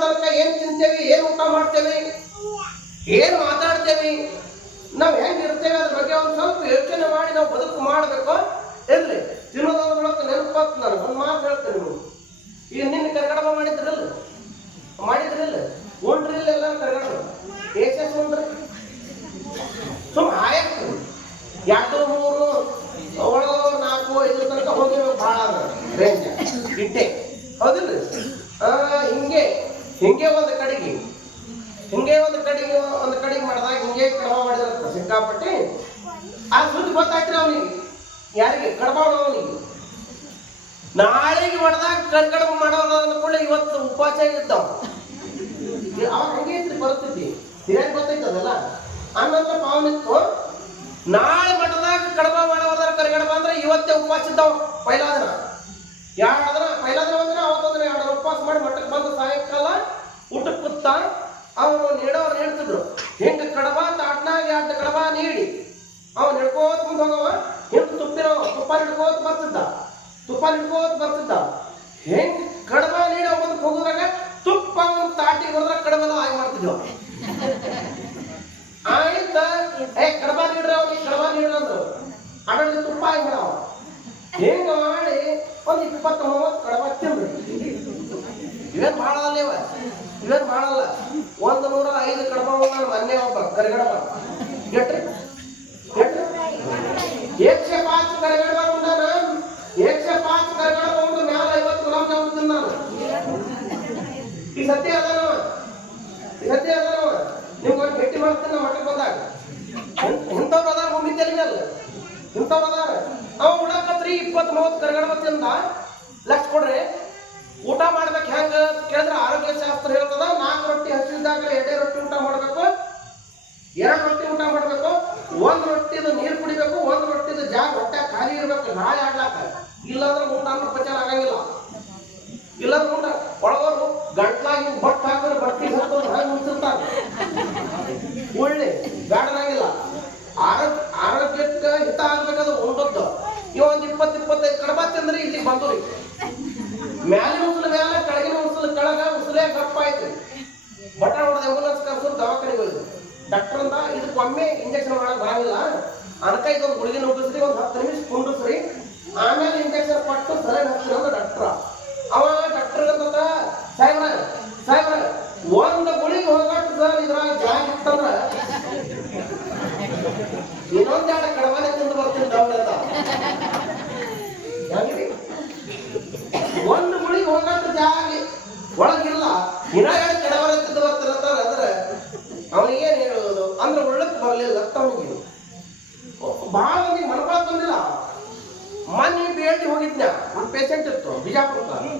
ತನಕ ಏನ್ ತಿಂತೇವಿ, ಏನ್ ಊಟ ಮಾಡ್ತೇವಿ, ಏನ್ ಮಾತಾಡ್ತೇವಿ, ನಾವ್ ಹೆಂಗಿರ್ತೇವೆ ಅದ್ರ ಬಗ್ಗೆ ಒಂದ್ ಸ್ವಲ್ಪ ಯೋಚನೆ ಮಾಡಿ ನಾವು ಬದುಕು ಮಾಡ್ಬೇಕು. ಇರ್ಲಿ, ತಿನ್ನೋದ್ರ ಬಳಕ ನೆನಪಾತ್ ನಾನು ಒಂದ್ ಮಾತು ಹೇಳ್ತೇನೆ. ನೀವು ಈಗ ನಿನ್ನ ಕರ್ಗಡಬ ಮಾಡಿದ್ರಲ್ಲ, ಉಂಡ್ರಿಲ್ಲ ಎಲ್ಲ ಕರ್ಗಡಬ ಏಸಸ್ ಉಂಡ್ರಿ ಸುಮ್ ಆಯ್ತು 2 3 ಒಳಗ 4 5 ತನಕ ಹೋಗಿರ್ಬೇಕು. ಭಾಳ ರೇಂಜ್ ಇಟ್ಟೆ ಹೌದಿಲ್ರಿ? ಹಿಂಗೆ ಒಂದು ಕಡೆಗೆ ಮಾಡಿದಾಗ ಹಿಂಗೆ ಕಡಬ ಮಾಡಿದ್ರೆ ಸಿಕ್ಕಾಪಟ್ಟಿ ಆ ಸುದ್ದಿ ಗೊತ್ತಾಯ್ತ್ರಿ ಅವನಿಗೆ. ಯಾರಿಗೆ? ಕಡಬ ಅವನಿಗೆ. ನಾಳೆಗೆ ಮಾಡಿದಾಗ ಕಡ್ಗಡಬ ಮಾಡೋದ ಅಂದ್ಕೊಳ್ಳಿ ಇವತ್ತು ಉಪವಾಸ ಇದ್ದಾವ. ಅವಾಗ ಹಂಗೆ ಇತ್ತು ಪರಿಸ್ಥಿತಿ, ಹಿರಿಯಾಗಿ ಗೊತ್ತೈತದಲ್ಲ. ಅನ್ನಂತ ಪಾವನಿತ್ತು ನಾಳೆ ಮಠದಾಗ ಕಡಬ ಮಾಡೋದಾರ ಕರಿಗಡಬ ಅಂದ್ರೆ ಇವತ್ತೇ ಉಪವಾಸ ಇದ್ದಾವ. ಪೈಲಾ ದಿನ ಅಂದ್ರೆ ಅವತ್ತಂದ್ರೆ 2 ದಿನ ಉಪವಾಸ ಮಾಡಿ ಮಠಕ್ಕೆ ಬಂದು ಸಾಯಂಕಾಲ ಊಟಕ್ಕೆ ಕೂತ ಅವರು ನೀಡೋರು ಹೇಳ್ತಿದ್ರು. ಹಿಂಗ ಕಡಬ ತಾಟ್ನಾಗ 2 ಕಡಬ ನೀಡಿ ಅವ್ ಹಿಡ್ಕೋತ ಮುಂದೆ ಹೋಗವ, ಹಿಂಗ ತುಪ್ಪ ಹಿಡ್ಕೋತ ಬರ್ತಿದ್ದ. ಹೆಂಗ್ ಕಡಬ ನೀಡಿ ಅವ್ ಮುಂದಕ್ಕೆ ಹೋಗುದ್ರಾಗ ತುಪ್ಪ ಒಂದು ತಾಟಿ ಹೊರದ್ರ ಕಡಬೆಲ್ಲ ಹಾಗೆ ಮಾಡ್ತಿದ್ವ. ಆಯ್ತ ಕಡಬ ನೀಡ್ರಿ ಅಂದ್ರು. ಅಡ್ರಲ್ಲಿ ತುಪ್ಪ ಹಾಕಿ ಬಿಡವ. ಹೆಂಗ ಮಾಡಿ ಒಂದು 20-30 ಕಡಬ ತಿಂದ್ರಿ. ಇವೇನ್ ಭಾಳ ಅಲ್ಲೇವ, ಇವೇನ್ ಭಾಳ ಅಲ್ಲ. 105 ಕಡಬ ನಾನು ಮೊನ್ನೆ ಒಬ್ಬ ಕರಿಗಡಬ ಎಟ್ರಿ 105 ಕರಿಗಡಬ ಉಂಡಾನ. 105 ಕರಿಗಡಬ ಉಂಡು ಮ್ಯಾಲ 50 ಗುಲಾಬ್ ಜಾಮೂನ್ ತಿಂದ ನಾನು. ಈ ಸತ್ಯ ಅದಾನವ. ನಿಮ್ಗೆ ಒಂದು ಭೇಟಿ ಮಾಡ್ತೀನಿ ನಮ್ಮ ಮಠಕ್ಕೆ ಬಂದಾಗ. ಇಂಥವ್ರು ಅದಾರ ಭೂಮಿ ತೆಲಿಗೆಲ್ಲ, ಇಂಥವ್ರು ಅದಾರ. ಅವ ಉಡಾಕತ್ರಿ 20-30 ಕರಿಗಡಬ ತಿಂದ. ಲಕ್ಷ ಕೊಡ್ರಿ ಊಟ ಮಾಡ್ಬೇಕು ಹೆಂಗ ಕೇಳಿದ್ರೆ ಆರೋಗ್ಯ ಶಾಸ್ತ್ರ ಹೇಳ್ತದ. 4 ರೊಟ್ಟಿ ಹಸಿದಾಗ 2 ರೊಟ್ಟಿ ಊಟ ಮಾಡ್ಬೇಕು, 2 ರೊಟ್ಟಿ ಊಟ ಮಾಡ್ಬೇಕು, 1 ರೊಟ್ಟಿದು ನೀರು ಕುಡಿಬೇಕು, 1 ರೊಟ್ಟಿದು ಜಾಗ ಹೊಟ್ಟೆ ಖಾಲಿ ಇರ್ಬೇಕು ನಾಳೆ ಆಡ್ಲಾಕ. ಇಲ್ಲಾಂದ್ರೆ ಊಟ ಅನ್ನೋ ಪ್ರಚಾರ ಆಗಂಗಿಲ್ಲ. ಇಲ್ಲಾಂದ್ರೆ ಊಟ ಒಳಗೋರು ಗಂಟ್ಲಾಗಿ ಬಟ್ ಹಾಕಿದ್ರೆ ಬಟ್ಟಿ ಹಾಕೋದು ಹಾಗೆ ಮುಚ್ಚಿರ್ತಾರೆ. ಒಳ್ಳೆ ಗಾಡನಾಗಿಲ್ಲ. ಆರೋಗ್ಯಕ್ಕೆ ಹಿತ ಆಗ್ಬೇಕಾದ್ರೆ ಉಂಡದ್ದು. ಒಂದು 20-25 ಕಡಬ ತಿಂದ್ರೆ ಇಲ್ಲಿ ಬಂದ್ರಿ. ಮ್ಯಾಲಿನ ಉಸಲು ಮ್ಯಾಲ, ಕೆಳಗಿನ ಉಸಲು ಕೆಳಗ, ಉಸಲೇ ಗಪ್ಪ ಆಯ್ತು. ಬಟ ಹೊಡೆದ ಆಂಬುಲೆನ್ಸ್ ಕರ್ಸೋದು ದವಾಖಾನೆಗೆ ಹೋಯ್ತು. ಡಾಕ್ಟರ್ ಅಂದ ಇದಕ್ಕೊಮ್ಮೆ ಇಂಜೆಕ್ಷನ್ ಮಾಡಕ್ ಬರಂಗಿಲ್ಲ, ಅನ್ಕೈದು ಒಂದು ಗುಳಿಗೆ ನುಗ್ಗಿಸ್ರಿ, ಒಂದು 10 ನಿಮಿಷ ಕುಂಡಿಸ್ರಿ, ಆಮೇಲೆ ಇಂಜೆಕ್ಷನ್ ಕೊಟ್ಟು ಸರಿ ಹಾಕ್ತೀನಿ ಅಂದ್ರೆ ಡಾಕ್ಟ್ರ. ಅವ ಡಾಕ್ಟರ್ ಅಂತ ಸಾಹೇಬ್ರ 1 ಗುಳಿಗೆ ಹೋಗಟ್ಟು ಸರ್ ಇದ್ರಾಗ ಜಾಗ ಇತ್ತಂದ್ರ ಇನ್ನೊಂದ್ 2 ಕಡಬನೆ ತಿಂದು ಬರ್ತೀನಿ ಅಂತ. 1 ಗುಳಿಗೆ ಹೋಗಟ್ಟು ಜಾಗ ಒಳಗಿಲ್ಲ, ಇನ್ನ 2 ಕಡಬನೆ ತಿಂದು ಬರ್ತಾರಂತ. ಅಂದ್ರೆ ಅವನಿಗೇನ್ ಹೇಳೋದು ಅಂದ್ರೆ ಒಳ್ಳಕ್ಕೆ ಬರಲಿಲ್ಲ ಅವನಿಗೆ. ಬಹಳ ಮಂದಿಗೆ ಮನ್ಕೊಳಕ್ ಬಂದಿಲ್ಲ. ಮೊನ್ನೆ ಭೇಟಿ ಹೋಗಿದ್ನ, ಒಂದು ಪೇಷಂಟ್ ಇತ್ತು ಬಿಜಾಪುರಕ್ಕೆ.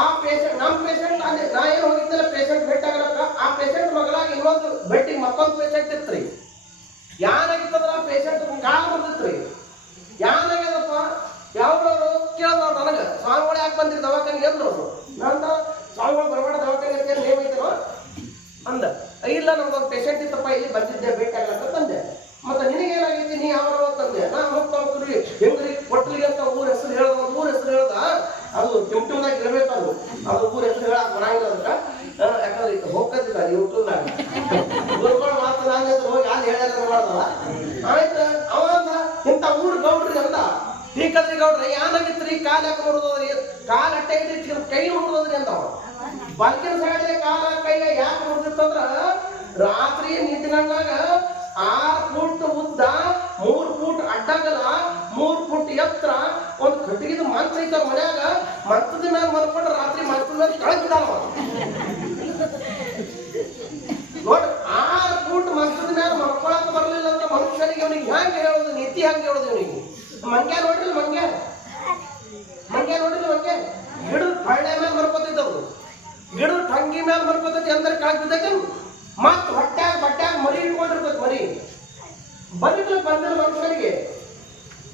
ಆ ಪೇಷಂಟ್ ನಮ್ಮ ಪೇಷಂಟ್ ಅದೇ ನಾ ಏನು ಹೋಗಿದ್ದಲ್ಲ ಪೇಷಂಟ್ ಭೇಟಿ ಆಗಲಕ್ಕ. ಆ ಪೇಷಂಟ್ ಮಗಳಾಗಿ ಇನ್ನೊಂದು ಭೇಟಿಗೆ ಮತ್ತೊಂದು ಪೇಷಂಟ್ ಇತ್ರಿ. ಯಾನಾಗಿತ್ತಂದ್ರ ಆ ಪೇಷಂಟ್ ಕಾಲು ಬಂದಿತ್ರಿ. ಯಾನಾಗ್ಯದಪ್ಪ ಯಾವ್ದವ್ರು ಕೇಳಿದವ್ರು ನನಗೆ, ಸ್ವಾಮಿಗಳು ಯಾಕೆ ಬಂದಿರಿ ದವಾಖಾನಿಗೆ ಅಂದ್ರು. ನಂದ ಸ್ವಾಮಿಗಳು ಬರಬೇಡ ದವಾಖಾನೆ ಅಂತ ನೇಮ್ ಐತೇನೋ ಅಂದ. ಇಲ್ಲ ನಮ್ಗೊಂದು ಪೇಷಂಟ್ ಇತ್ತಪ್ಪ ಇಲ್ಲಿ ಬಂದಿದ್ದೆ ಭೇಟಿ ಆಗ್ಲಕ್ಕ ತಂದೆ. ಮತ್ತೆ ನಿನಗೇನಾಗೈತಿ, ನೀ ಯಾವ ತಂದೆ? ನಾ ಹೋಗ್ತಾವ್ರಿ ಹೆಂಗ್ರಿ ಕೊಟ್ಲಿಗೆ ಅಂತ ಊರ ಹೆಸರು ಹೇಳ್ದ. ಒಂದು ಊರ ಹೆಸರು ಹೇಳ್ದ, ಅದು ಯೂಟ್ಯೂಬ್ನಾಗ ಇರಬೇಕು. ಅದು ಊರ ಹೆಸರು ಹೇಳಕ್ ಬರಂಗಿಲ್ಲ ಅದಕ್ಕ. ಯಾಕಂದ್ರೆ ಈಗ ಹೋಗ್ತಿಲ್ಲ ಯೂಟ್ಯೂಬ್ನಾಗ ಊರ್ಗಳು ಮಾತ್ರ ನಾನು ಹೋಗಿ ಅಲ್ಲಿ ಹೇಳ್ಯಾರ ಮಾಡ್ದಲ್ಲ. ಆಯ್ತು ಅವ ಇಂಥ ಊರು ಗೌಡ್ರಿ ಅಂದ. ಟೀಕದ್ರಿ ಗೌಡ್ರಿ ಏನಾಗಿತ್ರಿ, ಕಾಲು ಯಾಕೆ ನೋಡೋದ್ರಿ, ಕಾಲು ಅಟ್ಟೆ ಇಟ್ಟು ಕೈ ನೋಡೋದ್ರಿ ಅಂದವ. ಬಲ್ಕಿನ ಸೈಡ್ಗೆ ಕಾಲ ಕೈ ಯಾಕೆ ನೋಡ್ತಿತ್ತಂದ್ರ ರಾತ್ರಿ ನಿಂತ್ಕೊಂಡಾಗ 6 ಫೂಟ್ ಉದ್ದ, 3 ಫೂಟ್ ಅಡ್ಡಗಲ, 3 ಫೂಟ್ ಎತ್ತರ ಒಂದು ಕಟ್ಟಿಗಿದ ಮಂಚ ಐತ ಮನ್ಯಾಗ. ಮಂಚದ ಮೇಲೆ ಮಲ್ಕೊಂಡ್ರೆ ರಾತ್ರಿ ಮಂಚದ ಮೇಲೆ ಕಳಗಿದಾವ ನೋಡ್ರಿ. 6 ಫೂಟ್ ಮಂಚದ ಮೇಲೆ ಮಲ್ಕೊಳಕ್ ಬರ್ಲಿಲ್ಲ ಅಂದ್ರೆ ಮನುಷ್ಯನಿಗೆ ಅವನಿಗೆ ಹೆಂಗೆ ಹೇಳೋದು, ನೀತಿ ಹೆಂಗೆ ಹೇಳೋದು ಇವನಿಗೆ? ಮಂಗ್ಯ ನೋಡ್ರಿ, ಮಂಗ್ಯ ಗಿಡದ ಪಳ್ಳೆ ಮೇಲೆ ಮಲ್ಕೋತಿದ್ದವು, ಗಿಡದ ಟಂಗಿ ಮೇಲೆ ಮಲ್ಕೋತೈತಿ ಅಂದ್ರೆ ಕೆಳಗೆ ಬಿದ್ದೈತೆ. ಮತ್ ಬಟ್ಟ್ಯಾಗ ಮರಿ ಇಟ್ಕೊಂಡಿರ್ತೈತಿ. ಮರಿ ಬದುಕಲು ಬಂದಿಲ್ಲ ಮನುಷ್ಯನಿಗೆ.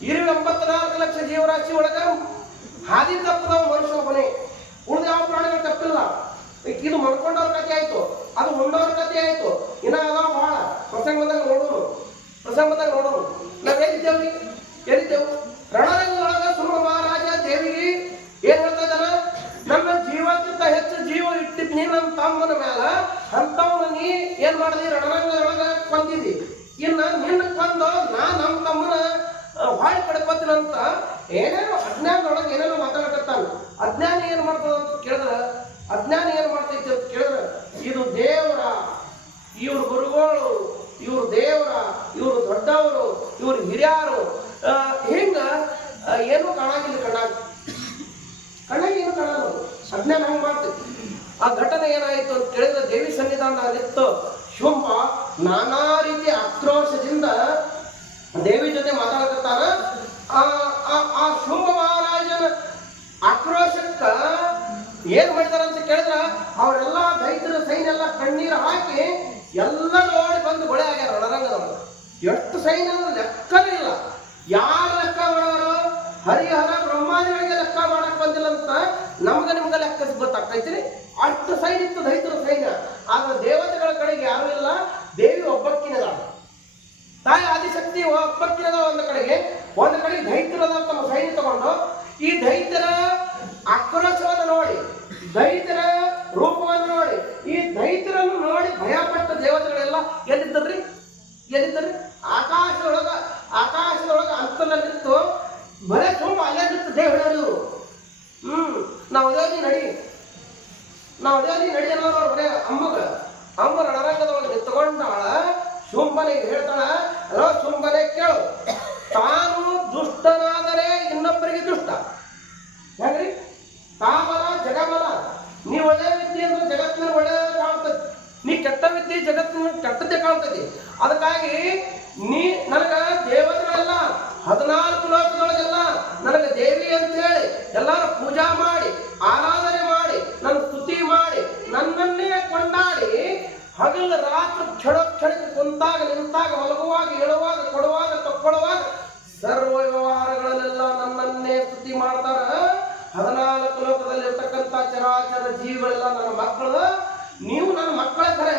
84 ಲಕ್ಷ ಜೀವರಾಶಿ ಒಳಗ ಹಾದಿ ತಪ್ಪದವ ಮನುಷ್ಯ ಒಬ್ಬನೇ. ಉಳಿದ ಯಾವ ಪ್ರಾಣಿಗಳು ತಪ್ಪಿಲ್ಲ. ಇದು ಮಲ್ಕೊಂಡವ್ರ ಕಥೆ ಆಯ್ತು, ಅದು ಉಂಡವ್ರ ಕಥೆ ಆಯ್ತು. ಇನ್ನ ಅದಾವ ಬಹಳ. ಪ್ರಸಂಗ ಬಂದಾಗ ನೋಡೋನು. ನಾವ್ ಎಲ್ಲಿದ್ದೇವು ರಣರಂಗದೊಳಗ ಸುಮ್ಮ ಮಹಾರಾಜ ದೇವಿಗೆ ಏನ್ ಹೇಳ್ತಾ ಇದ್ದಾನ, ನನ್ನ ಜೀವಕ್ಕಿಂತ ಹೆಚ್ಚು ಜೀವ ಇಟ್ಟು ನಿನ್ನ ತಮ್ಮನ ಮ್ಯಾಲ ಅಂತವನ್ನ ನೀ ಏನ್ ಮಾಡಿದಿ ರಣರಂಗದೊಳಗ ಕೊಂದಿದಿ. ಇನ್ನ ನಿನ್ನ ಕೊಂದು ನಮ್ಮ ತಮ್ಮನ ಹಾಳು ಪಡ್ಕೋತೀನಂತ ಏನೇನೋ ಅಜ್ಞಾನದೊಳಗೆ ಏನೇನೋ ಮಾತಾಡಕತ್ತಾನ. ಅಜ್ಞಾನ ಏನ್ ಮಾಡ್ತದ ಅಂತ ಕೇಳಿದ್ರ, ಅಜ್ಞಾನ ಏನ್ ಮಾಡ್ತೈತಿ ಅಂತ ಕೇಳಿದ್ರ, ಇದು ದೇವರ, ಇವ್ರ ಗುರುಗಳು, ಇವ್ರು ದೇವರ, ಇವ್ರು ದೊಡ್ಡವರು, ಇವ್ರು ಹಿರಿಯರು, ಹಿಂಗ ಏನೂ ಕಾಣಾಗಿಲ್ಲ. ಕಣ್ಣಾಗಿ ಏನು ಕಾಣಲ್ಲ. ಅಜ್ಞಾನ ಹಂಗೆ ಮಾಡ್ತೈತಿ. ಆ ಘಟನೆ ಏನಾಯ್ತು ಅಂತ ಕೇಳಿದ್ರೆ, ದೇವಿ ಸನ್ನಿಧಾನದಲ್ಲಿತ್ತು ಶುಂಭ ನಾನಾ ರೀತಿಯ ಆಕ್ರೋಶದಿಂದ ದೇವಿ ಜೊತೆ ಮಾತಾಡಕತ್ತಾರ. ಆ ಶುಂಭ ಮಹಾರಾಜನ ಆಕ್ರೋಶಕ್ಕ ಏನ್ ಮಾಡಿದಾರ ಅಂತ ಕೇಳಿದ್ರ, ಅವರೆಲ್ಲ ದೈತ್ಯರ ಸೈನ್ಯ ಎಲ್ಲ ಕಣ್ಣೀರು ಹಾಕಿ ಎಲ್ಲ ನೋಡಿ ಬಂದು ಗೊಳೆ ಆಗ್ಯಾರ ರಣರಂಗದವರು. ಎಷ್ಟು ಸೈನ್ಯ ಅಂದ್ರೆ ಲೆಕ್ಕನೇ ಇಲ್ಲ. ಯಾರು ಲೆಕ್ಕ ಮಾಡೋರು? ಹರಿಹರ ಬ್ರಹ್ಮಾದಿಗಳಿಗೆ ಲೆಕ್ಕ ಮಾಡಕ್ ಬಂದಿಲ್ಲ ಅಂತ ನಿಮ್ಗೆ ಲೆಕ್ಕ ಗೊತ್ತಾಗ್ತೈತಿ. ಅಷ್ಟು ಸೈನ್ಯ ಇತ್ತು ದೈತ್ಯರ ಸೈನ್ಯ. ಆದ್ರೆ ದೇವತೆಗಳ ಕಡೆಗೆ ಯಾರು ಇಲ್ಲ, ದೇವಿ ಒಬ್ಬಕ್ಕಿನದ, ತಾಯಿ ಆದಿಶಕ್ತಿ ಒಬ್ಬಕ್ಕಿನದ. ಒಂದು ಕಡೆಗೆ ದೈತ್ಯರದ ತಮ್ಮ ಸೈನ್ಯ ತಗೊಂಡು ಈ ದೈತ್ಯರ ಆಕ್ರೋಶವನ್ನು ನೋಡಿ, ದೈತ್ಯರ ರೂಪವನ್ನು ನೋಡಿ, ಈ ದೈತ್ಯರನ್ನು ನೋಡಿ ಭಯಪಟ್ಟ ದೇವತೆಗಳೆಲ್ಲ ಎಲ್ಲಿದ್ದರ್ರಿ? ಆಕಾಶದೊಳಗ ಅಂತಲಲ್ಲಿತ್ತು. ಬರೇ ತುಂಬ ಅಲ್ಲೇ ನಿಂತು ದೇವ್ ಹೇಳಿದ್ರು, ನಾವು ಅದೇವಿ ನಡಿ ಅನ್ನೋರು. ಬರೇ ಅಮ್ಮ ರಣರಂಗದೊಳಗೆ ನಿಂತ್ಕೊಂಡಾಳ. ಶುಂಭನಿಗೆ ಹೇಳ್ತಾಳ, ಅಲೋ ಶುಂಭನೆ ಕೇಳು, ತಾನು ದುಷ್ಟನಾದರೆ ಇನ್ನೊಬ್ಬರಿಗೆ ದುಷ್ಟ ಹೆಂಗ್ರಿ? ತಾಮಲ ಜಗಮಲ. ನೀ ಒಳ್ಳೆ ವಿದ್ಯೆ ಅಂದ್ರೆ ಜಗತ್ತಿನ ಒಳ್ಳೆಯ ಕಾಣ್ತದೆ, ನೀ ಕೆಟ್ಟ ವಿದ್ಯೆ ಜಗತ್ತಿನ ಕೆಟ್ಟದ್ದೇ ಕಾಣ್ತದೆ. ಅದಕ್ಕಾಗಿ ನೀ ನನಗ ದೇವತೆಗಳೆಲ್ಲ 14 ಲೋಕದೊಳಗೆಲ್ಲ ನನಗೆ ದೇವಿ ಅಂತ ಹೇಳಿ ಎಲ್ಲಾರು ಪೂಜಾ ಮಾಡಿ ಆರಾಧನೆ ಮಾಡಿ ನನ್ನ ಸ್ತುತಿ ಮಾಡಿ ನನ್ನನ್ನೇ ಕೊಂಡಾಡಿ ಹಗಲು ರಾತ್ರಿ ಕ್ಷಣಕ್ಕೆ ಕುಂತಾಗ ನಿಂತಾಗ ಮಲಗುವಾಗ ಹೇಳುವಾಗ ಕೊಡುವಾಗ ತಕ್ಕೊಳ್ಳುವಾಗ ಸರ್ವ ವ್ಯವಹಾರಗಳಲ್ಲೆಲ್ಲ ನನ್ನನ್ನೇ ಸ್ತುತಿ ಮಾಡ್ತಾರ. 14 ಲೋಕದಲ್ಲಿ ಇರ್ತಕ್ಕಂಥ ಚರಾಚರ ಜೀವಿಗಳೆಲ್ಲ ನನ್ನ ಮಕ್ಕಳು. ನೀವು ನನ್ನ ಮಕ್ಕಳ ಕರೆ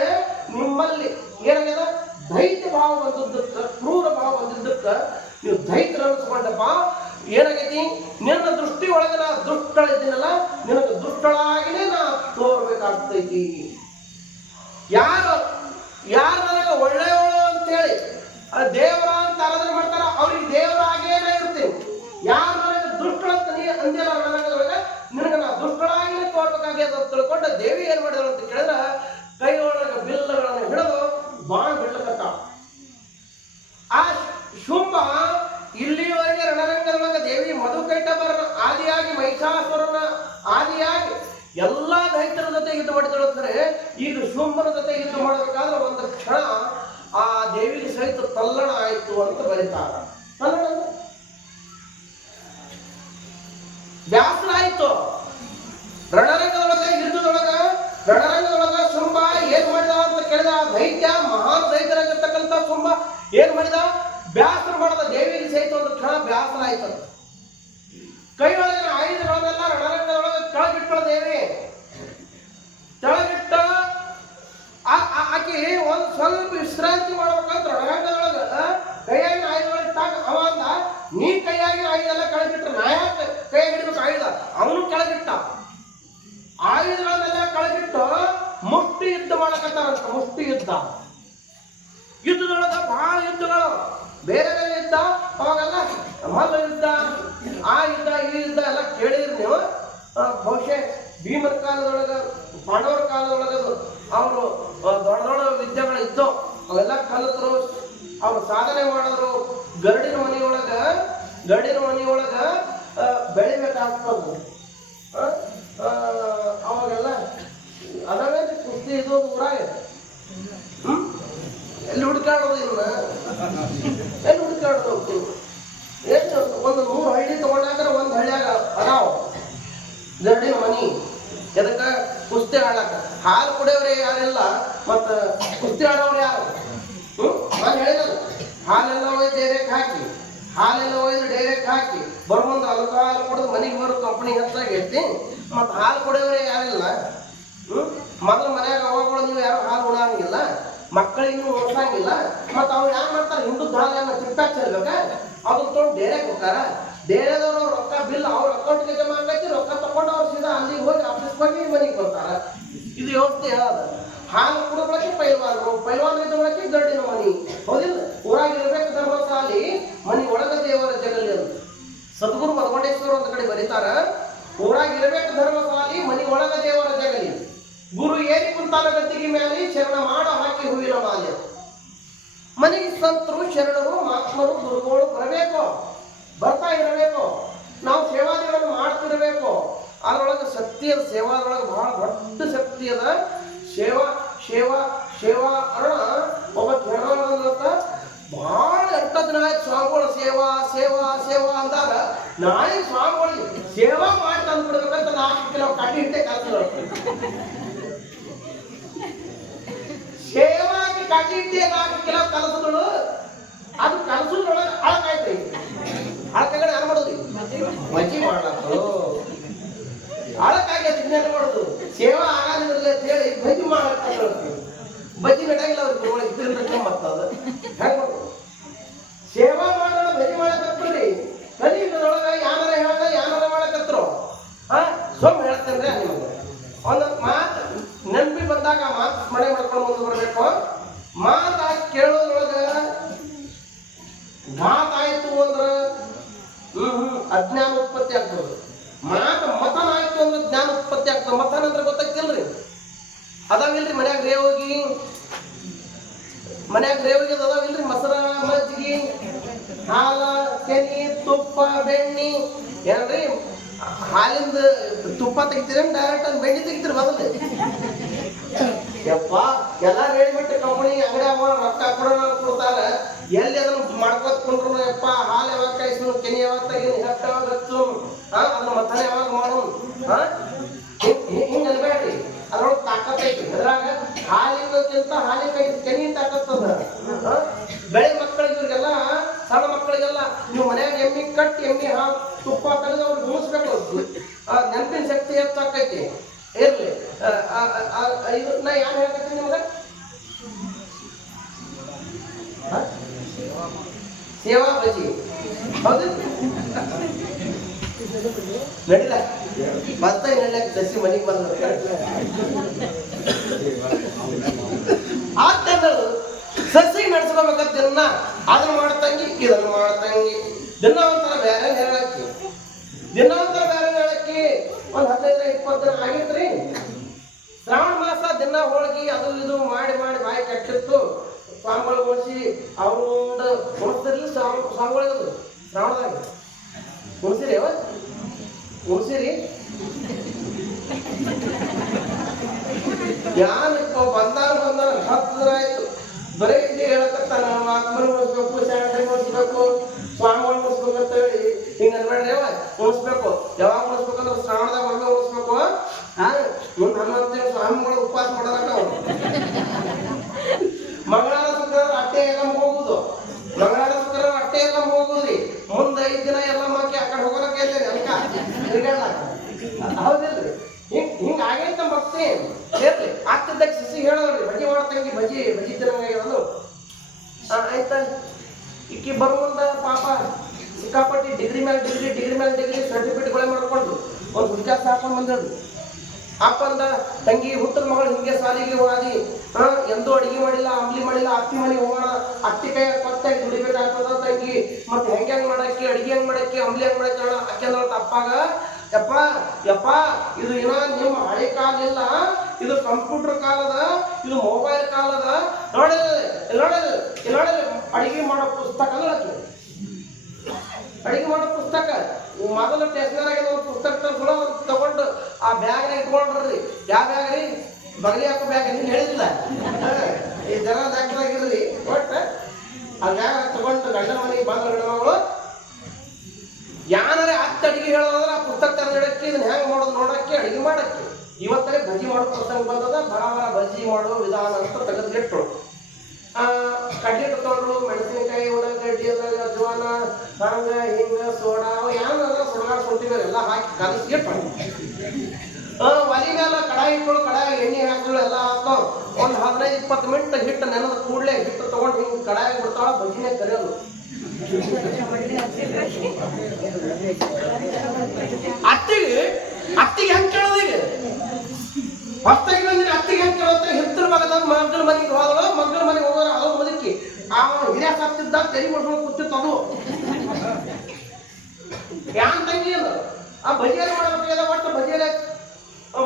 ನಿಮ್ಮಲ್ಲಿ ಏನಾಗ್ಯದ ದೈತ್ಯ ಭಾವ ಬಂದಿದ್ದಕ್ಕ, ಕ್ರೂರ ಭಾವ ಬಂದಿದ್ದಕ್ಕ ನೀವು ದೈತ್ಯ ಅನಿಸ್ಕೊಂಡಪ್ಪ. ಏನಾಗೈತಿ? ನಿನ್ನ ದೃಷ್ಟಿ ಒಳಗೆ ನಾ ದುಷ್ಟಳಿದ್ದೀನಲ್ಲ, ನಿನಗೆ ದುಷ್ಟಳಾಗಿನೇ ನಾ ತೋರ್ಬೇಕಾಗ್ತೈತಿ. ಯಾರು ನನಗೆ ಒಳ್ಳೆಯವಳು ಅಂತೇಳಿ ದೇವರ ಅಂತ ಆರಾಧನೆ ಮಾಡ್ತಾರ, ಅವ್ರಿಗೆ ದೇವರಾಗೇನೇ ಇರ್ತೀನಿ. ಯಾರು ನನಗೆ ದುಷ್ಟಳಂತ ನೀ ಅಂದಿಲ್ಲ ರಣರಂಗದೊಳಗೆ, ನಿನಗೆ ನಾ ದುಷ್ಟಳಾಗಿನೇ ತೋರ್ಬೇಕಾಗ್ಯದ ಅಂತ ತಿಳ್ಕೊಂಡ ದೇವಿ ಏನ್ ಮಾಡಿದಳು ಅಂತ ಕೇಳಿದ್ರೆ, ಕೈ ಒಳಗೆ ಬಿಲ್ಲಗಳನ್ನು ಹಿಡಿದು ಬಾಣ ಬಿಡ್ಲಕತ್ತಾಳ. ಆ ಶುಂಭ ಇಲ್ಲಿವರೆಗೆ ರಣರಂಗದೊಳಗೆ ದೇವಿ ಮಧುಕೈಟಭರನ ಆದಿಯಾಗಿ, ಮಹಿಷಾಸುರನ ಆದಿಯಾಗಿ ಎಲ್ಲಾ ದೈತ್ಯರ ಜೊತೆ ಯುದ್ಧ ಮಾಡಿದಳಂತಾರೆ. ಈಗ ಶುಂಭನ ಜೊತೆ ಯುದ್ಧ ಮಾಡಬೇಕಾದ್ರೆ ಒಂದು ಕ್ಷಣ ಆ ದೇವಿಗೆ ಸಹಿತ ತಲ್ಲಣ ಆಯ್ತು ಅಂತ ಬರೀತಾರ. ಬ್ಯಾಸರ ಆಯ್ತು. ರಣರಂಗದೊಳಗ ರಣರಂಗದೊಳಗ ಶುಂಭ ಏನ್ ಮಾಡಿದ ಅಂತ ಕೇಳಿದ, ದೈತ್ಯ ಮಹಾನ್ ದೈತ್ಯರಾಗಿರ್ತಕ್ಕಂಥ ಶುಂಭ ಏನ್ ಮಾಡಿದ? ಬ್ಯಾಸರ ಮಾಡದ ದೇವಿಗೆ ಸಹಿತ ಒಂದು ಕ್ಷಣ ಬ್ಯಾಸರ ಆಯ್ತು. ಕೈ ಒಳಗಿನ ಆಯುಧಗಳನ್ನೆಲ್ಲ ರಣರಂಗದೊಳಗೆ ಕೆಳಗಿಟ್ಟಳ ದೇವಿ. ಕೆಳಗಿಟ್ಟ ಆಕಿ ಒಂದು ಸ್ವಲ್ಪ ವಿಶ್ರಾಂತಿ ಮಾಡ್ಬೇಕಂತ ರಣರಂಗದೊಳಗ ಕೈಯಾಗಿನ ಆಯುಧಗಳಿಟ್ಟಾಗ ಅವ ಅಂದ, ನೀ ಕೈಯಾಗಿನ ಆಯುಧ ಎಲ್ಲ ಕೆಳಗಿಟ್ರೆ ನಾ ಯಾಕೆ ಕೈ ಹಿಡಿಬೇಕು ಆಯುಧ? ಅವನು ಕೆಳಗಿಟ್ಟ. ಆಯುಧಗಳನ್ನೆಲ್ಲ ಕೆಳಗಿಟ್ಟು ಮುಷ್ಟಿ ಯುದ್ಧ ಮಾಡಕತ್ತಾರಂತ. ಮುಷ್ಟಿ ಯುದ್ಧದೊಳಗ ಬಹಳ ಯುದ್ಧಗಳು, ಬೇರೆ ಬೇರೆ ಯುದ್ಧ. ಅವಾಗೆಲ್ಲ ಮಲ್ಲ ಯುದ್ಧ, ಆ ಯುದ್ಧ, ಈ ಯುದ್ಧ ಎಲ್ಲ ಕೇಳಿದ್ರಿ ನೀವು. ಬಹುಶಃ ಭೀಮನ ಕಾಲದೊಳಗ, ಪಾಂಡವರ ಕಾಲದೊಳಗ ಅವರು ದೊಡ್ಡ ದೊಡ್ಡ ವಿದ್ಯೆಗಳು ಇದ್ದು ಅವೆಲ್ಲ ಕಲಿತರು, ಅವ್ರು ಸಾಧನೆ ಮಾಡಿದ್ರು. ಗರಡಿನ ಮನೆಯೊಳಗ ಬೆಳಿಬೇಕಾಗ್ತದೆ. ಅವಾಗೆಲ್ಲ ಅದವೇ ಕುಸ್ತಿ ಇದು ಊರಾಗ ಎಲ್ಲಿ ಹುಡುಕಾಡೋದು? ಎಲ್ಲಿ ಹುಡುಕಾಡೋದು? ಎಷ್ಟು ಒಂದು 100 ಹಳ್ಳಿ ತಗೊಂಡಾಗ ಒಂದು ಹಳ್ಳಿಯಾಗ ಅದಾವ ಗರಡಿನ ಮನಿ. ಎದಕ್ಕೆ? ಕುಸ್ತಿ ಆಡಕ. ಹಾಲು ಕುಡಿಯೋರೇ ಯಾರಿಲ್ಲ, ಮತ್ತ ಕುಸ್ತಿ ಆಡೋರು ಯಾರು? ನಾನು ಹೇಳಿದಲ್ಲ, ಹಾಲೆಲ್ಲ ಒಯ್ದು ಡೈರೆಕ್ಟ್ ಹಾಕಿ ಬರ್ಬಂದು ಅಲ್ಕ ಹಾಲು ಕುಡಿದು ಮನೆಗೆ ಬರೋ ಕಂಪ್ನಿ ಹೆಚ್ಚಾಗೈತಿ. ಮತ್ತು ಹಾಲು ಕುಡಿಯೋರೇ ಯಾರಿಲ್ಲ. ಮೊದಲು ಮನ್ಯಾಗ ಅವಾಗಳು ನೀವು ಯಾರು ಹಾಲು ಉಣಂಗಿಲ್ಲ, ಮಕ್ಕಳಿಗೂ ಓಡ್ಸಂಗಿಲ್ಲ. ಮತ್ತು ಅವ್ರು ಯಾರು ಮಾಡ್ತಾರೆ? ಹಿಂದುದ ಹಾಲನ್ನ ತಿಟ್ಟಾಕ್ ಚೆಲ್ಬೇಕ, ಅದನ್ನ ತೊಗೊಂಡು ಡೇರೆಗೆ ಹೋಗ್ತಾರ. ಡೇರೆದವ್ರು ರೊಕ್ಕ ಬಿಲ್ ಅವ್ರ ಅಕೌಂಟ್ಗೆ ಜಮಾ ಆಗೈತಿ, ರೊಕ್ಕ ತಗೊಂಡು ಅವ್ರು ಸೀದಾ ಅಲ್ಲಿಗೆ ಹೋಗಿ ಆಫೀಸ್ಗೆ ಹೋಗಿ ಮನೆಗೆ ಬರ್ತಾರ. ಇದು ವ್ಯವಸ್ಥೆ ಅದ. ಹಾಲು ಕುಡಿದ ಬಳಕೆ ಪೈಲ್ವಾನರು, ಪೈಲ್ವಾನರಿದ್ದ ಬಳಕೆ ಗರಡಿನ ಮನಿ. ಹೌದಿಲ್ಲ? ಊರಾಗಿರ್ಬೇಕು ಧರ್ಮಸಾಲಿ, ಮನಿ ಒಳಗ ದೇವರ ಜಗಲಿ ಅಂತ ಸದ್ಗುರು ಮಧುಮಂಡೇಶ್ವರ ಒಂದು ಕಡೆ ಬರೀತಾರ. ಊರಾಗಿರ್ಬೇಕು ಧರ್ಮಸಾಲಿ, ಮನಿ ಒಳಗ ದೇವರ ಜಗಲಿ. ಗುರು ಏರಿ ಕುಂತಾನ ಗದ್ದಿಗೆ ಮೇಲೆ, ಶರಣ ಮಾಡ ಹಾಕಿ ಹೂವಿನ ಮಾಲೆ. ಮನೆಗೆ ಸಂತರು, ಶರಣರು, ಮಹಾತ್ಮರು, ಗುರುಗಳು ಬರಬೇಕು, ಬರ್ತಾ ಇರಬೇಕು. ನಾವು ಸೇವಾದಿಗಳನ್ನು ಮಾಡ್ತಿರಬೇಕು. ಅದರೊಳಗೆ ಶಕ್ತಿ ಅದ. ಸೇವಾದೊಳಗೆ ಬಹಳ ದೊಡ್ಡ ಶಕ್ತಿ ಅದ. ಸೇವಾ ಸೇವಾ ಸೇವಾ ಅಣ್ಣ ಒಬ್ಬ ಕೇಳೋದಂತ ಬಹಳ 8 ದಿನ ಆಯ್ತು ಸ್ವಾಮಿಗಳು ಸೇವಾ ಸೇವಾ ಸೇವಾ ಅಂದಾಗ, ನಾಳೆ ಸ್ವಾಮಿಗಳಿಗೆ ಸೇವಾ ಮಾಡಿ ತಂದು ಬಿಡ್ಬೇಕಂತ 4 ಕಿಲೋ ಕಡ್ಡಿ ಹಿಟ್ಟೆ ಕಲ್ಸಿದ್ರು. ಸೇವಾಗಿ ಕಡ್ಡಿ ಹಿಟ್ಟೆ 4 ಕಿಲೋ ಕಲಸಿದ್ರು. ಅದು ಕಲಸೋದ್ರೊಳಗೆ ಅಳಕಾಯ್ತು. ಅಳಕಾಗಡೆ ಯಾರು ಮಾಡೋದು? ಮಜ್ಜಿ ಮಾಡ್ಲತ್ತು. ಅಳಕಾಗಿ ತಿನ್ನೇನು ಮಾಡೋದು? ಸೇವಾ ಆಗೋದಿಲ್ಲ ಅಂತ ಹೇಳಿ ಬಜ್ಜಿ ಮಾಡಕ್ಕೆ ಬಜ್ಜಿ ನಡಾಗಿಲ್ಲ ಅವ್ರಿಗೆ ಗುರುಗಳಿಗೆ ಮತ್ತದ ಹೆಂಗೆ ಮಾಡೋದು? ಸೇವಾ ಮಾಡೋಣ ಬಜ್ಜಿ ಮಾಡಕತ್ರಿ. ಕಲಿಯುಗದೊಳಗೆ ಯಾನಾರ ಹೇಳ್ದ ಯಾನಾರ ಮಾಡಕತ್ರು. ಸೊಮ್ಮೆ ಹೇಳ್ತೇನೆ ನಿಮಗೆ ಒಂದು ಮಾತು ನೆನಪಿ ಬಂದಾಗ ಮಾತು ಸ್ಮರಣೆ ಮಾಡ್ಕೊಂಡು ಮುಂದೆ ಬರಬೇಕು. ಮಾತಾಗಿ ಕೇಳೋದ್ರೊಳಗೆ ಮಾತಾಯ್ತು ಅಂದ್ರೆ ಅಜ್ಞಾನ ಉತ್ಪತ್ತಿ ಆಗ್ತದೆ. ಮತನ ಆಯ್ತು ಅಂದ್ರೆ ಜ್ಞಾನ ಉತ್ಪತ್ತಿ ಆಗ್ತದೆ. ಮತನ ಅಂದ್ರೆ ಗೊತ್ತಾಗ್ತಿಲ್ರಿ? ಅದಾವಿಲ್ರಿ ಮನ್ಯಾಗ ರೇವಗಿ ಅದಾವಿಲ್ರಿ? ಮೊಸರ, ಮಜ್ಜಿಗೆ, ಹಾಲ, ಕೆನಿ, ತುಪ್ಪ, ಬೆಣ್ಣಿ. ಏನ್ರಿ ಹಾಲಿಂದ ತುಪ್ಪ ತೆಗಿತೀರ ಡೈರೆಕ್ಟ್ ಅಲ್ಲಿ ಬೆಣ್ಣೆ ತೆಗಿತೀರಿ ಮೊದಲು? ಯಪ್ಪ ಎಲ್ಲ ರೆಡಿಮೇಡ್ ಕಂಪನಿ ಅಂಗಡಿ ರೊಕ್ಕ ಕೊಡ್ತಾರ. ಎಲ್ಲಿ ಅದನ್ನ ಮಾಡ್ಕೋತ ಕುಂಡ್ರು ಯಪ್ಪ ಹಾಲು ಯಾವಾಗ ಕಾಯಿಸು, ಕೆನಿ ಯಾವಾಗ ತೆಗೀನಿ, ಹೆಪ್ಪ ಯಾವಾಗ ಹಚ್ಚು, ಅದನ್ನ ಮಸಾಲೆ ಯಾವಾಗ ಮಾಡು, ಹಿಂಗ ಅನ್ಬೇಡ್ರಿ. ಅದ್ರೊಳಗೆ ತಾಕತ್ ಐತಿ. ಅದ್ರಾಗ ಹಾಲಿನಕ್ಕಿಂತ ಹಾಲಿನ ಕೆನಿ ತಾಕತ್ತದ. ಬೆಳೆ ಮಕ್ಕಳಿಗೆ ಇವ್ರಿಗೆಲ್ಲ, ಸಣ್ಣ ಮಕ್ಕಳಿಗೆಲ್ಲ ನೀವು ಮನ್ಯಾಗ ಎಮ್ಮಿ ಕಟ್ಟಿ ಎಮ್ಮಿ ತುಪ್ಪ ತೆಗೆದು ಅವ್ರಿಗೆ ಉಣಿಸ್ಬೇಕು. ನೆನಪಿನ ಶಕ್ತಿ ಹೆಚ್ಚಾಕೈತಿ. ಇರ್ಲಿ, ನಾ ಯಾರು ಹೇಳ್ತೀನಿ ನಿಮ್ಗೆ? ಸೇವಾ ಬಜಿ ಹೌದು. ನಡಿಲ್ಲ ಬರ್ತಾ ನಡ್ಲಕ್ಕೆ ಸಸಿ ಮನೆಗೆ ಬಂದ ಆತಂಗಳು ಸಸಿ ನಡೆಸ್ಕೋಬೇಕಂತ ದಿನ ಅದನ್ನ ಮಾಡ್ತಂಗಿ ಇದನ್ನ ಮಾಡ್ತಂಗಿ ದಿನ ಒಂಥರ ಬೇರೆ ಹೇಳಕ್ಕಿ ಒಂದು 15-20 ದಿನ ಆಗಿತ್ರಿ. ಶ್ರಾವಣ ಮಾಸ ದಿನ ಹೋಳಿಗೆ ಅದು ಇದು ಮಾಡಿ ಬಾಯಿ ಕಟ್ಟಿತ್ತು. ಸ್ವಾಮಿಗಳು ಉಳಿಸಿ ಅವ್ರು ಉಣಿಸ್ತಿರ್ಲಿ. ಸ್ವಾಮಿಗಳಿಗದು ಶ್ರಾವಣದಾಗ ಉಣಿಸಿರಿ ಉಣಿಸಿರಿ. ಯಾನಪ್ಪ ಬಂದಾನ 10 ದಿನ ಆಯ್ತು. ಬರೀ ಇಲ್ಲಿ ಹೇಳಕತ್ತಾನ ಆತ್ಮನ ಉಳಿಸ್ಬೇಕು, ಶಾಣೆ ಉಳಿಸ್ಬೇಕು, ಸ್ವಾಮಿಗಳು ಉಳಿಸ್ಬೇಕು ಅಂತ ಹೇಳಿ ಹಿಂಗ ಅನ್ಬೇಡ್ರಿ. ಉಳಿಸ್ಬೇಕು. ಯಾವಾಗ ಉಳಿಸ್ಬೇಕಂದ್ರೆ ಶ್ರಾವಣದಾಗ ಒಮ್ಮೆ ಉಳಿಸ್ಬೇಕು. ಮುಂದೆ 11 ತಿಂಗಳು ಸ್ವಾಮಿಗಳು ಉಪವಾಸ ಮಾಡೋದಕ್ಕ ಅವ್ರು. ಮಂಗಳವಾರ ಶುಕ್ರವಾರ ಅಟ್ಟೆ ಎಲ್ಲ ಹೋಗುದು. ಹೋಗುದ್ರಿ. ಮುಂದೆ 5 ದಿನ ಎಲ್ಲ ಮಾಕಿ ಆ ಕಡೆ ಹೋಗೋಕೆ ಅನ್ಕ ತಿರ್ಗಾಡ್ಲಾಕ. ಹೌದಿಲ್ರಿ? ಹಿಂಗ ಆಗೈತ ಭಕ್ತಿ. ಇರ್ಲಿ ಆಗ್ತಿದ್ದಾಗ ಸಸಿ ಹೇಳೋದ್ರಿ ಬಜ್ಜಿ ಮಾಡ್ತಂಗಿ ಬಜ್ಜಿ ತಿನ್ನಂಗಾಗ್ಯದು. ಆಯ್ತಾ ಈಕಿ ಬರುವಂದ ಪಾಪ ಸಿಕ್ಕಾಪಟ್ಟಿ ಡಿಗ್ರಿ ಮೇಲೆ ಡಿಗ್ರಿ ಸರ್ಟಿಫಿಕೇಟ್ಗಳೇ ಮಾಡ್ಕೊಂಡು ಒಂದು ಹುಡುಕಾಸ ಹಾಕೊಂಡು ಬಂದಳು. ಅಪ್ಪಂದ ತಂಗಿ ಹುಟ್ಟದ ಮಗಳು ಹಿಂಗೆ ಸಾಲಿಗೆ ಹೋಗಿ ಎಂದೂ ಅಡಿಗೆ ಮಾಡಿಲ್ಲ, ಅಂಬ್ಲಿ ಮಾಡಿಲ್ಲ, ಅತ್ತಿ ಮನೆಗೆ ಹೋಗೋಣ, ಅತ್ತಿ ಕೈ ಕೊತ್ತಾಗಿ ದುಡಿಬೇಕಾಗ್ತದ ತಂಗಿ. ಮತ್ತೆ ಹೆಂಗ್ ಮಾಡಕ್ಕೆ, ಅಡಿಗೆ ಹೆಂಗ್ ಮಾಡಕ್ಕೆ, ಅಂಬ್ಲಿ ಹೆಂಗ್ ಮಾಡಕ್ಕೆ ಅಕ್ಕೆಂದ್ರ ತಪ್ಪಾಗ ಯಪ್ಪ ಇದು ಏನೋ ನಿಮ್ಮ ಹಳೆ ಕಾಲ ಇಲ್ಲ, ಇದು ಕಂಪ್ಯೂಟರ್ ಕಾಲದ, ಇದು ಮೊಬೈಲ್ ಕಾಲದ. ನೋಡಿ ಅಡಿಗೆ ಮಾಡೋ ಪುಸ್ತಕ ಮೊದಲು ಟೆಸ್ಟ್ನಾಗ ಒಂದು ಪುಸ್ತಕ ತಗೊಂಡು ಆ ಬ್ಯಾಗ್ನ ಇಟ್ಕೊಂಡ್ರಿ. ಯಾವ ಬ್ಯಾಗ್ ರೀ? ಬಗಲಿ ಹಾಕೋ ಬ್ಯಾಗ್. ನೀನು ಹೇಳಿಲ್ಲ ಈ ಜನ ದಾಖಲಾಗಿರ್ರಿ. ಒಟ್ಟು ಆ ಬ್ಯಾಗ್ ತಗೊಂಡು ಗಂಡನ ಮನೆಗೆ ಬಂದ ಹೆಣ್ಮಗಳು ಯಾನಾರೆ ಹತ್ತು ಅಡಿಗೆ ಹೇಳೋದ್ರೆ ಆ ಪುಸ್ತಕ ತೆರೆದಿಡಕ್ಕೆ ಇದನ್ನ ಹೆಂಗೆ ಮಾಡೋದು ನೋಡಕ್ಕೆ, ಅಡಿಗೆ ಮಾಡಕ್ಕೆ. ಇವತ್ತೇ ಬಜ್ಜಿ ಮಾಡೋ ಪ್ರಸಂಗ ಬಂದದ. ಬರ ಬಜ್ಜಿ ಮಾಡೋ ವಿಧಾನ ಅಂತ ತೆಗೆದಿಟ್ರು. ಕಡ್ಡಿ ತಗೊಂಡ್ರು, ಮೆಣಸಿನಕಾಯಿ, ಉಳ್ಳಾಗಡ್ಡಿ, ಅದ್ರಾಗ ಅಜ್ವಾನ, ಹಂಗ ಹಿಂಗ ಸೋಡಾ ಯಾವ್ದಾದ್ರ ಸುಡಗಾಡ ಸುಂಟಿಗಳು ಎಲ್ಲ ಹಾಕಿ ಕಲಸಿಟ್ರು. ಒಲಿ ಮೇಲೆ ಕಡಾಯಿ ಇಟ್ಟಳು, ಕಡಾಯಿ ಎಣ್ಣೆ ಹಾಕಿಗಳು ಎಲ್ಲ ಹಾಕೋ ಒಂದು 15-20 ಮಿನಿಟ್ ಹಿಟ್ಟು ನೆನದ ಕೂಡಲೇ ಹಿಟ್ಟು ತಗೊಂಡು ಹಿಂಗೆ ಕಡಾಯಿ ಬಿಡ್ತಾಳ. ಬಜ್ಜಿನೇ ಕರೆಯೋದು. ಅತ್ತಿಗೆ ಹೆಂಗ್ ಕೇಳೋದು? ಈಗ ಹೊತ್ತಾಗಿ ಬಂದ್ರೆ ಅತ್ತಿಗೆ ಅಂತ ಕೇಳುತ್ತೆ ಹಿತ್ತಲ ಭಾಗದ ಮಗಳ ಮನೆಗೆ ಹೋದಳು ಮಗಳ ಮನೆಗೆ ಹೋಗೋರ ಅದು ಮುದುಕಿ ಆ ಹಿರಿಯ ಸತ್ತಿದ್ದ ತೆರಿ ಮಾಡ್ಕೊಂಡು ಕೂತಿತ್ತು ಅದು ಯಾನ್ ತಂಗಿ ಅದು ಆ ಬಜಿಯಾರಿ ಮಾಡಬೇಕಾದ ಒಟ್ಟು ಬಜಿಯಾರಿ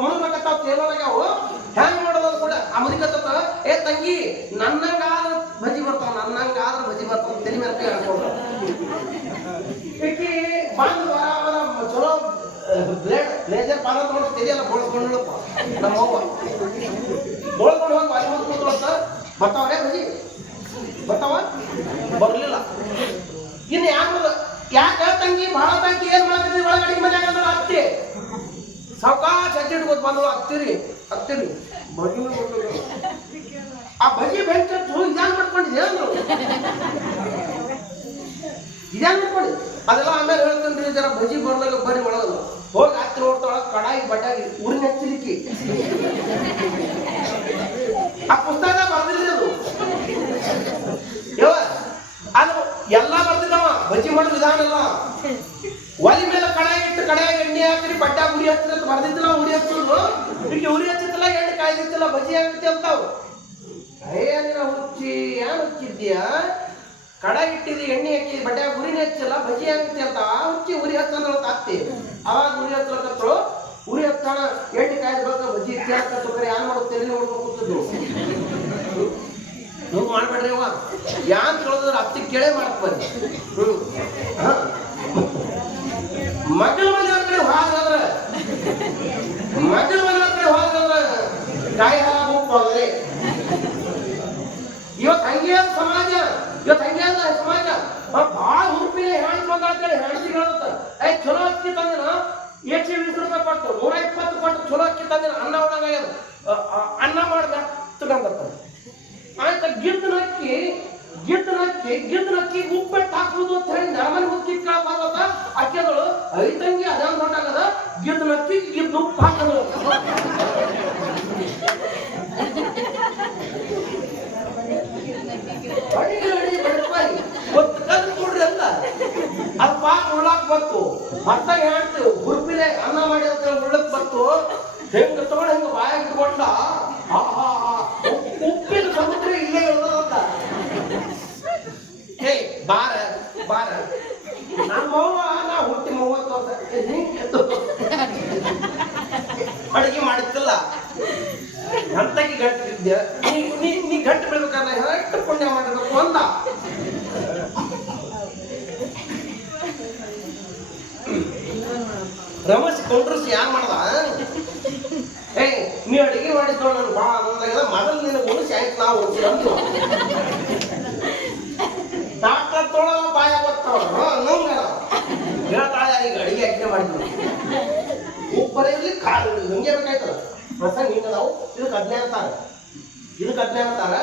ಮುಳುಗಕತ್ತಾವ ತೇಲೋರಾಗ್ಯಾವು ಹ್ಯಾಂಗ ಮಾಡೋದು ಕೂಡ ಆ ಮುದುಕತ್ತ ಏ ತಂಗಿ ನನ್ನಂಗಾದ್ರ ಬಜಿ ಬರ್ತಾವ ನನ್ನಂಗಾದ್ರ ಬಜಿ ಬರ್ತಾವ ತೆಲಿ ಮೇಲೆ ಕೈ ಹಾಕೊಂಡು ಈಕಿ ಬಂದು ಬರಾಬರ ಚಲೋ ಬ್ಲೇಜರ್ ಪಾಲ ತಗೊಂಡು ತೆಲಿಯಲ್ಲ ಬೋಳ್ಕೊಂಡ್ಳಪ್ಪ ನಮ್ಮ ಅವ್ವ ಬೋಳ್ಕೊಂಡು ಹೋಗಿ ಬಾಯಿ ಮುಂದೆ ಕೂತ್ಕೊಳ್ತ ಬರ್ತಾವ್ರೆ ಬಜಿ ಬರ್ತಾವ ಬರ್ಲಿಲ್ಲ ಇನ್ನು ಯಾಕ ತಂಗಿ ಬಹಳ ತಂಗಿ ಏನ್ ಮಾಡ್ತೀರಿ ಒಳಗಡೆ ಮನ್ಯಾಗ ಅಂದ್ರೆ ಅತ್ತಿ ಸಾವಕಾಶ ಹೆಜ್ಜೆ ಇಟ್ಕೋತ ಬಂದಳು ಹತ್ತಿರಿ ಬಜಿನ ಆ ಬಜಿ ಬೆಂಚ್ ಇದ್ಯಾನ್ ಮಾಡ್ಕೊಂಡಿದ್ದೆ ಅಂದ್ರು ಇದ್ಯಾನ್ ಮಾಡ್ಕೊಂಡಿ ಅದೆಲ್ಲ ಆಮೇಲೆ ಹೇಳ್ತೇನ್ರಿ ಜರ ಬಜಿ ಬರ್ದಾಗ ಬರೀ ಒಳಗಲ್ಲ ಹೋಗಿ ಹತ್ತಿ ನೋಡ್ತಾಳ ಕಡಾಯಿ ಬಡ್ಡಾಗಿ ಊರಿನ ಹಚ್ಚಲಿಕ್ಕೆ ಆ ಪುಸ್ತಕ ಬರ್ದಿಲ್ರಿ ಅದು ಅದು ಎಲ್ಲ ಬರ್ತಿದ್ದವ ಬಜ್ಜಿ ಮಾಡೋ ವಿಧಾನ ಎಲ್ಲ ಒಲಿ ಮೇಲೆ ಕಡಾಯಿ ಇಟ್ಟು ಕಡಾಯಿಗೆ ಎಣ್ಣೆ ಹಾಕಿರಿ ಬಡ್ಡ ಉರಿ ಹಚ್ಚಿದ ಬರ್ದಿದ್ದಿಲ್ಲ ಉರಿ ಹಚ್ಚೋದು ಈಗ ಉರಿ ಹಚ್ಚಿದ್ದಿಲ್ಲ ಎಣ್ಣೆ ಕಾಯ್ದಿತ್ತಿಲ್ಲ ಬಜ್ಜಿ ಹಾಕಿ ಅಂತಾವು ಏನಿನ ಹುಚ್ಚಿ ಏನ್ ಹುಚ್ಚಿದ್ಯಾ ಕಡಾಯಿ ಇಟ್ಟಿದ್ದಿ ಎಣ್ಣೆ ಹಾಕಿ ಬಡ್ಡ ಉರಿನೇ ಹಚ್ಚಿಲ್ಲ ಬಜ್ಜಿ ಹಾಕಿ ಅಂತ ಹುಚ್ಚಿ ಉರಿ ಹಚ್ಚಂದ್ರ ತಾಕ್ತಿ ಅವಾಗ ಉರಿ ಹಚ್ಚಲಕತ್ತಳು ಉರಿ ಹಚ್ಚಾಣ ಎಣ್ಣೆ ಕಾಯ್ದು ಬಜ್ಜಿ ಇತ್ಯಾಕತ್ತು ಕರೆ ಯಾರು ಮಾಡೋದು ತೆಲಿ ನೋಡ್ಕೊಂಡು ಕೂತಿದ್ದು ನೀವು ಮಾಡ್ಬೇಡ್ರಿ ಅವ ಯಾನ್ ಕೇಳಿದ್ರೆ ಅತ್ತಿ ಕೇಳೇ ಮಾಡಕ್ ಬನ್ನಿ ಮಕ್ಕಳ ಮನೆಯವ್ರ ಕಡೆ ಹೋದ್ರೆ ಕಾಯಿ ಹಾರ ಹೋಗ್ತಾರೆ ಇವತ್ತು ಹಂಗೆ ಸಮಾಜ ಸಮಾಜ ಭಾಳ ಹುರುಪಿನ ಹೆಣ್ಣು ಬಂದಾಳ್ತೇಳಿ ಹೆಣ್ತಿ ಹೇಳುತ್ತ ಚಲೋ ಅಕ್ಕಿ ತಂದಿನ 120 ರೂಪಾಯಿ ಕೊಟ್ಟು 120 ಕೊಟ್ಟು ಚಲೋ ಅಕ್ಕಿ ತಂದಿನ ಅನ್ನ ಉಣಾಗ್ಯದ ಅನ್ನ ಮಾಡ್ದ ತಗೊಂಡತ್ತ ಆಯ್ತ ಗಿದ್ದನಕ್ಕಿ ಉಪ್ಪೆಟ್ಟು ಹಾಕುವುದು ಅಂತ ಹೇಳಿ ನರಮನೆ ಹುಕ್ಕಿ ಕೇಳಬಾರ್ದ ಅಕ್ಕಿದಳು ಐತಂಗಿ ಅದೇನ್ ದೊಡ್ಡಾಗದ ಗಿದ್ದನಕ್ಕಿ ಗಿದ್ದು ಉಪ್ಪು ಹಾಕದು ಅಡಿಗೆ ಬಡಪಾಯಿ ಗೊತ್ತು ಕಲ್ ಕೊಡ್ರಿ ಅಂತ ಅದು ಪಾಕ್ ಉಳ್ಳಾಕ್ ಬಂತು ಮತ್ತ ಹೇಳ್ತೀವಿ ಹುರುಪಿಲೆ ಅನ್ನ ಮಾಡಿ ಅಂತ ಉಳ್ಳಕ್ ಬಂತು ಹೆಂಗ ತಗೊಂಡು ಹೆಂಗ ಬಾಯಾಗ ಇಟ್ಕೊಂಡ ಉಪ್ಪಿನ ಸಮುದ್ರ ಇಲ್ಲೇ ಇರೋದಂತ ಹೇ ಬಾರ ನಮ್ಮವ್ವ ನಾ ಹುಟ್ಟಿ 30 ವರ್ಷ ಅಡಿಗೆ ಮಾಡಿತ್ತಿಲ್ಲ ಗಂಟಗಿ ಗಟ್ಟಿದ್ದೆ ನೀ ಗಂಟು ಬೆಳ್ಬೇಕಾದ್ರೆ ಎಷ್ಟು ಪುಣ್ಯ ಮಾಡಬೇಕು ಅಂತ ರಮೇಶ್ ಕೊಂಡ್ರಸ್ ಯಾರು ಮಾಡ್ದ ನೀ ಅಡಿಗೆ ಮಾಡಿದ್ದು ನನ್ ಭಾಳ ಆನಂದ ಮೊದಲು ನಿನಗೆ ಉಳಿಸಿ ಆಯ್ತು ನಾವು ಅಂತೀವಿ ಡಾಕ್ಟರ್ ತೊಳೋ ಬಾಯ ಗೊತ್ತವ ನಂಗಲ್ಲ ಹೇಳ್ತಾಳೆ ಈಗ ಅಡಿಗೆ ಅಡಿಗೆ ಮಾಡಿದ್ವಿ ಉಪ್ಪರ ಇರ್ಲಿ ಕಾಳು ಇರಲಿ ಹಂಗೆ ಬೇಕಾಯ್ತದ ಪ್ರಸಂಗ ಹಿಂಗ ನಾವು ಇದಕ್ಕೆ ಅಜ್ಞಾನ ಅಂತಾರ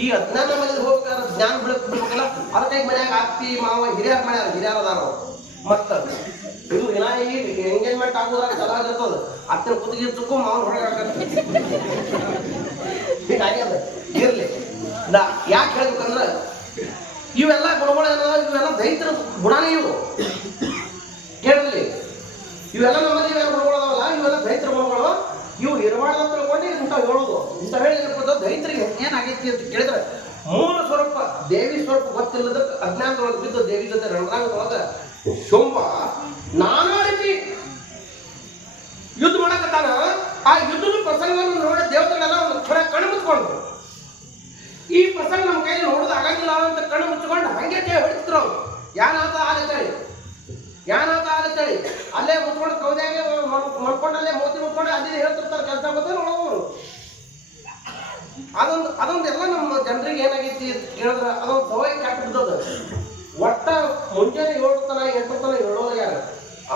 ಈ ಅಜ್ಞಾನ ಮೇಲೆ ಹೋಗ್ಬೇಕಾದ್ರೆ ಜ್ಞಾನ ಬಿಡ್ಬೇಕಲ್ಲ ಅದಕ್ಕಾಗಿ ಮನ್ಯಾಗ ಅತ್ತಿ ಮಾವ ಹಿರಿಯರ ಅದಾರ ಮತ್ತ ಇದು ದಿನ ಈಗ ಎಂಗೇಜ್ಮೆಂಟ್ ಆಗೋದ್ರಾಗ ಚೆನ್ನಾಗಿರ್ತದ ಅತ್ತಿನ ಕುತ್ತಿಗೆ ಇರ್ತಕ್ಕೂ ಮಾವನ ಹೊರಗೆ ಆಗತ್ತೆ ಹೀಗಾಗ್ಯದ ಇರ್ಲಿ ಯಾಕೆ ಹೇಳ್ಬೇಕಂದ್ರ ಇವೆಲ್ಲ ಗುಣಗಳು ಏನದ ಇವೆಲ್ಲ ದೈತ್ರ ಗುಣನೇ ಇವು ಕೇಳಲಿ ಇವೆಲ್ಲ ನಮ್ಮಲ್ಲಿ ಇವೆಲ್ಲ ಗುಣಗಳು ಅದಾವಲ್ಲ ಇವೆಲ್ಲ ದೈತ್ರ ಗುಣಗಳು ಇವು ಇರಬಾರ್ದು ಅಂತ ತಿಳ್ಕೊಂಡು ಇಂಥವು ಹೇಳೋದು ಇಂಥ ಹೇಳಿ ಏನಪ್ಪದ ದೈತ್ರಿಗೆ ಏನಾಗೈತಿ ಅಂತ ಕೇಳಿದ್ರೆ ಮೂಲ ಸ್ವರೂಪ ದೇವಿ ಸ್ವರೂಪ ಗೊತ್ತಿಲ್ಲದಕ್ಕೆ ಅಜ್ಞಾನದೊಳಗೆ ಬಿದ್ದು ದೇವಿ ಜೊತೆ ರಣರಂಗದೊಳಗೆ ಶೋಂಬ ನಾನಾ ರೀತಿ ಯುದ್ಧ ಮಾಡಕತ್ತಾನ ಆ ಯುದ್ಧದ ಪ್ರಸಂಗವನ್ನು ನೋಡಿ ದೇವತೆಗಳೆಲ್ಲ ಒಂದು ಥರ ಕಣ್ಣು ಮುಚ್ಕೊಂಡ್ರು ಈ ಪ್ರಸಂಗ ನಮ್ಮ ಕೈಲಿ ನೋಡೋದು ಆಗಂಗಿಲ್ಲ ಅಂತ ಕಣ್ಣು ಮುಚ್ಕೊಂಡು ಹಂಗೆ ಕೈ ಹೊಡಿತಿದ್ರು ಅವ್ರು ಯಾನಾತ ಆಲತ್ತಳಿ ಅಲ್ಲೇ ಮುಚ್ಕೊಂಡು ಕೌದ್ಯಾಗೆ ಮಾಡ್ಕೊಂಡಲ್ಲೇ ಮೋತಿ ಮುಚ್ಕೊಂಡು ಅದೇ ಹೇಳ್ತಿರ್ತಾರೆ ಕೆಲಸ ಗೊತ್ತ ನೋಡೋರು ಅದೊಂದೆಲ್ಲ ನಮ್ಮ ಜನರಿಗೆ ಏನಾಗೈತಿ ಅಂತ ಕೇಳಿದ್ರೆ ಅದೊಂದು ಸವಾಯಿ ಕಾಟ್ ಬಿದ್ದದ ಒಟ್ಟ ಮುಂಜಾನೆ 7 ತನ 8 ತನ ಹೇಳೋರು ಯಾರು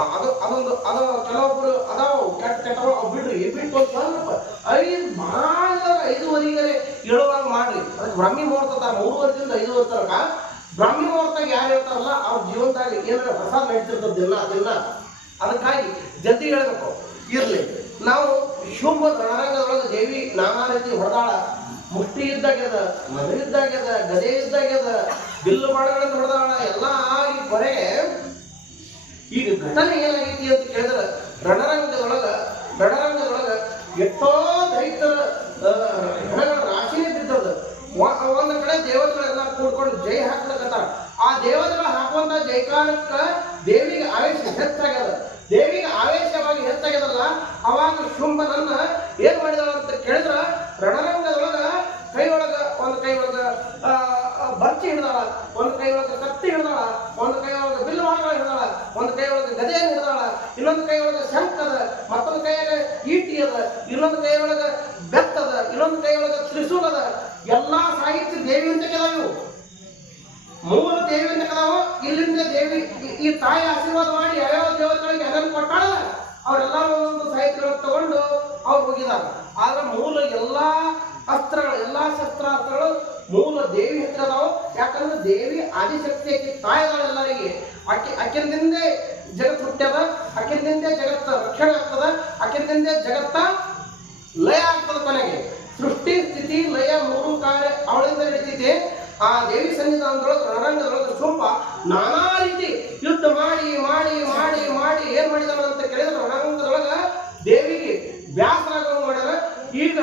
ಅದು ಕೆಲವೊಬ್ರು ಅದಾವ ಕೆಟ್ಟಗಳು ಬಿಡ್ರಿ ಬಿಟ್ಟು ಸ್ವಲ್ಪ 5:30 ಹೇಳುವಾಗ ಮಾಡ್ರಿ ಅದಕ್ಕೆ ಬ್ರಾಹ್ಮಿ ಮುಹೂರ್ತ 3:30 ದಿಂದ 5:00 ತನಕ ಬ್ರಾಹ್ಮಿ ಮುಹೂರ್ತಾಗ ಯಾರು ಹೇಳ್ತಾರಲ್ಲ ಅವ್ರ ಜೀವನದಾಗ ಏನಾರ ಹೊಸ ನಡೀತಿರ್ತದ ದಿನ ಅದಕ್ಕಾಗಿ ಜಲ್ದಿ ಹೇಳ್ಬೇಕು ಇರ್ಲಿ ನಾವು ಶುಭ ರಣರಂಗದೊಳಗೆ ದೇವಿ ನಾನಾ ರೀತಿ ಹೊಡೆದಾಳ ಮುಷ್ಟಿ ಇದ್ದಾಗ್ಯದ ಮದುವೆ ಇದ್ದಾಗ್ಯದ ಗದೆ ಇದ್ದಾಗ್ಯದ ಬಿಲ್ಲು ಬಾಣಗಳಿಂದ ಹೊಡೆದಾಳ ಎಲ್ಲ ಆಗಿ ಕೊನೆಗೆ ಈಗ ಘಟನೆ ಏನಾಗೈತಿ ಅಂತ ಕೇಳಿದ್ರೆ ರಣರಂಗದೊಳಗ ಎಷ್ಟೋ ದೈತರ ಹೆಣಗಳ ರಾಶಿನೇ ಬಿದ್ದದ. ಒಂದು ಕಡೆ ದೇವತೆಗಳೆಲ್ಲ ಕೂಡ್ಕೊಂಡು ಜೈ ಹಾಕ್ಲಕತ್ತಾರ. ಆ ದೇವತೆಗಳು ಹಾಕುವಂತ ಜೈಕಾರಕ್ಕ ದೇವಿಗೆ ಆವೇಶ ಹೆಚ್ಚಾಗ್ಯದ. ದೇವಿಗೆ ಆವೇಶವಾಗಿ ಹೆಚ್ಚಾಗ್ಯದಲ್ಲ, ಅವಾಗ ಶುಂಭನನ್ನ ಏನ್ ಮಾಡಿದಳ ಅಂತ ಕೇಳಿದ್ರ, ರಣರಂಗದೊಳಗ ಒಂದು ಕೈ ಒಳಗ ಬರ್ಚಿ ಹಿಡ್ದಾಳ, ಒಂದು ಕೈ ಒಳಗ ಕತ್ತಿ ಹಿಡ್ದಾಳ, ಒಂದು ಕೈ ಒಳಗ ಬಿಲ್ಲುವಾಳ ಹಿಡ್ದಾಳ, ಒಂದು ಕೈ ಒಳಗ ಗದೆಯನ್ನು ಹಿಡ್ದಾಳ, ಇನ್ನೊಂದು ಕೈ ಒಳಗ ಶಂಖ ಅದ, ಮತ್ತೊಂದು ಕೈಯಾಗ ಈಟಿ ಅದ, ಇನ್ನೊಂದು ಕೈ ಒಳಗ ಬೆತ್ತದ, ಇನ್ನೊಂದು ಕೈ ಒಳಗ ತ್ರಿಶೂಲ ಅದ. ಎಲ್ಲಾ ಸಾಹಿತ್ಯ ದೇವಿ ಅಂತ ಕೆಲವು ಮೂಲ ದೇವಿ ಅಂತ ಕದಾವು. ಇಲ್ಲಿಂದ ದೇವಿ ಈ ತಾಯಿ ಆಶೀರ್ವಾದ ಮಾಡಿ ಯಾವ್ಯಾವ ದೇವತೆಗಳಿಗೆ ಅದನ್ನು ಕೊಟ್ಟಾಳ, ಅವರೆಲ್ಲ ಒಂದೊಂದು ಸಾಹಿತ್ಯಗಳನ್ನು ತಗೊಂಡು ಅವ್ರು ಹೋಗಿದ್ದಾರೆ. ಆದ್ರೆ ಮೂಲ ಎಲ್ಲಾ ಅಸ್ತ್ರಗಳು, ಎಲ್ಲಾ ಶಸ್ತ್ರಾಸ್ತ್ರಗಳು ಮೂಲ ದೇವಿ ಹತ್ರ ಅದಾವು. ಯಾಕಂದ್ರೆ ದೇವಿ ಆದಿಶಕ್ತಿ ಆಕಿ ತಾಯಿಗಳೆಲ್ಲರಿಗೆ ಅಕ್ಕಿಂದಿಂದೆ ಜಗತ್ ಹುಟ್ಟ್ಯದ, ಅಕ್ಕಿಂದಿಂದೆ ಜಗತ್ತ ರಕ್ಷಣೆ ಆಗ್ತದ, ಅಕ್ಕಿಂದಿಂದೆ ಜಗತ್ತ ಲಯ ಆಗ್ತದ. ಕೊನೆಗೆ ಸೃಷ್ಟಿ ಸ್ಥಿತಿ ಲಯ ಮೂರು ಕಾರ್ಯ ಅವಳಿಂದ ನಡೀತೈತಿ. ಆ ದೇವಿ ಸನ್ನಿಧಾನದೊಳಗೆ ರಣರಂಗದೊಳಗೆ ಶುಂಭ ನಾನಾ ರೀತಿ ಯುದ್ಧ ಮಾಡಿ ಮಾಡಿ ಮಾಡಿ ಮಾಡಿ ಏನ್ ಮಾಡಿದಾನ ಅಂತ ಕೇಳಿದ್ರೆ, ರಣರಂಗದೊಳಗ ದೇವಿಗೆ ಬ್ಯಾಸರಾಗುವಂಗ ಮಾಡ್ಯಾರ. ಈಗ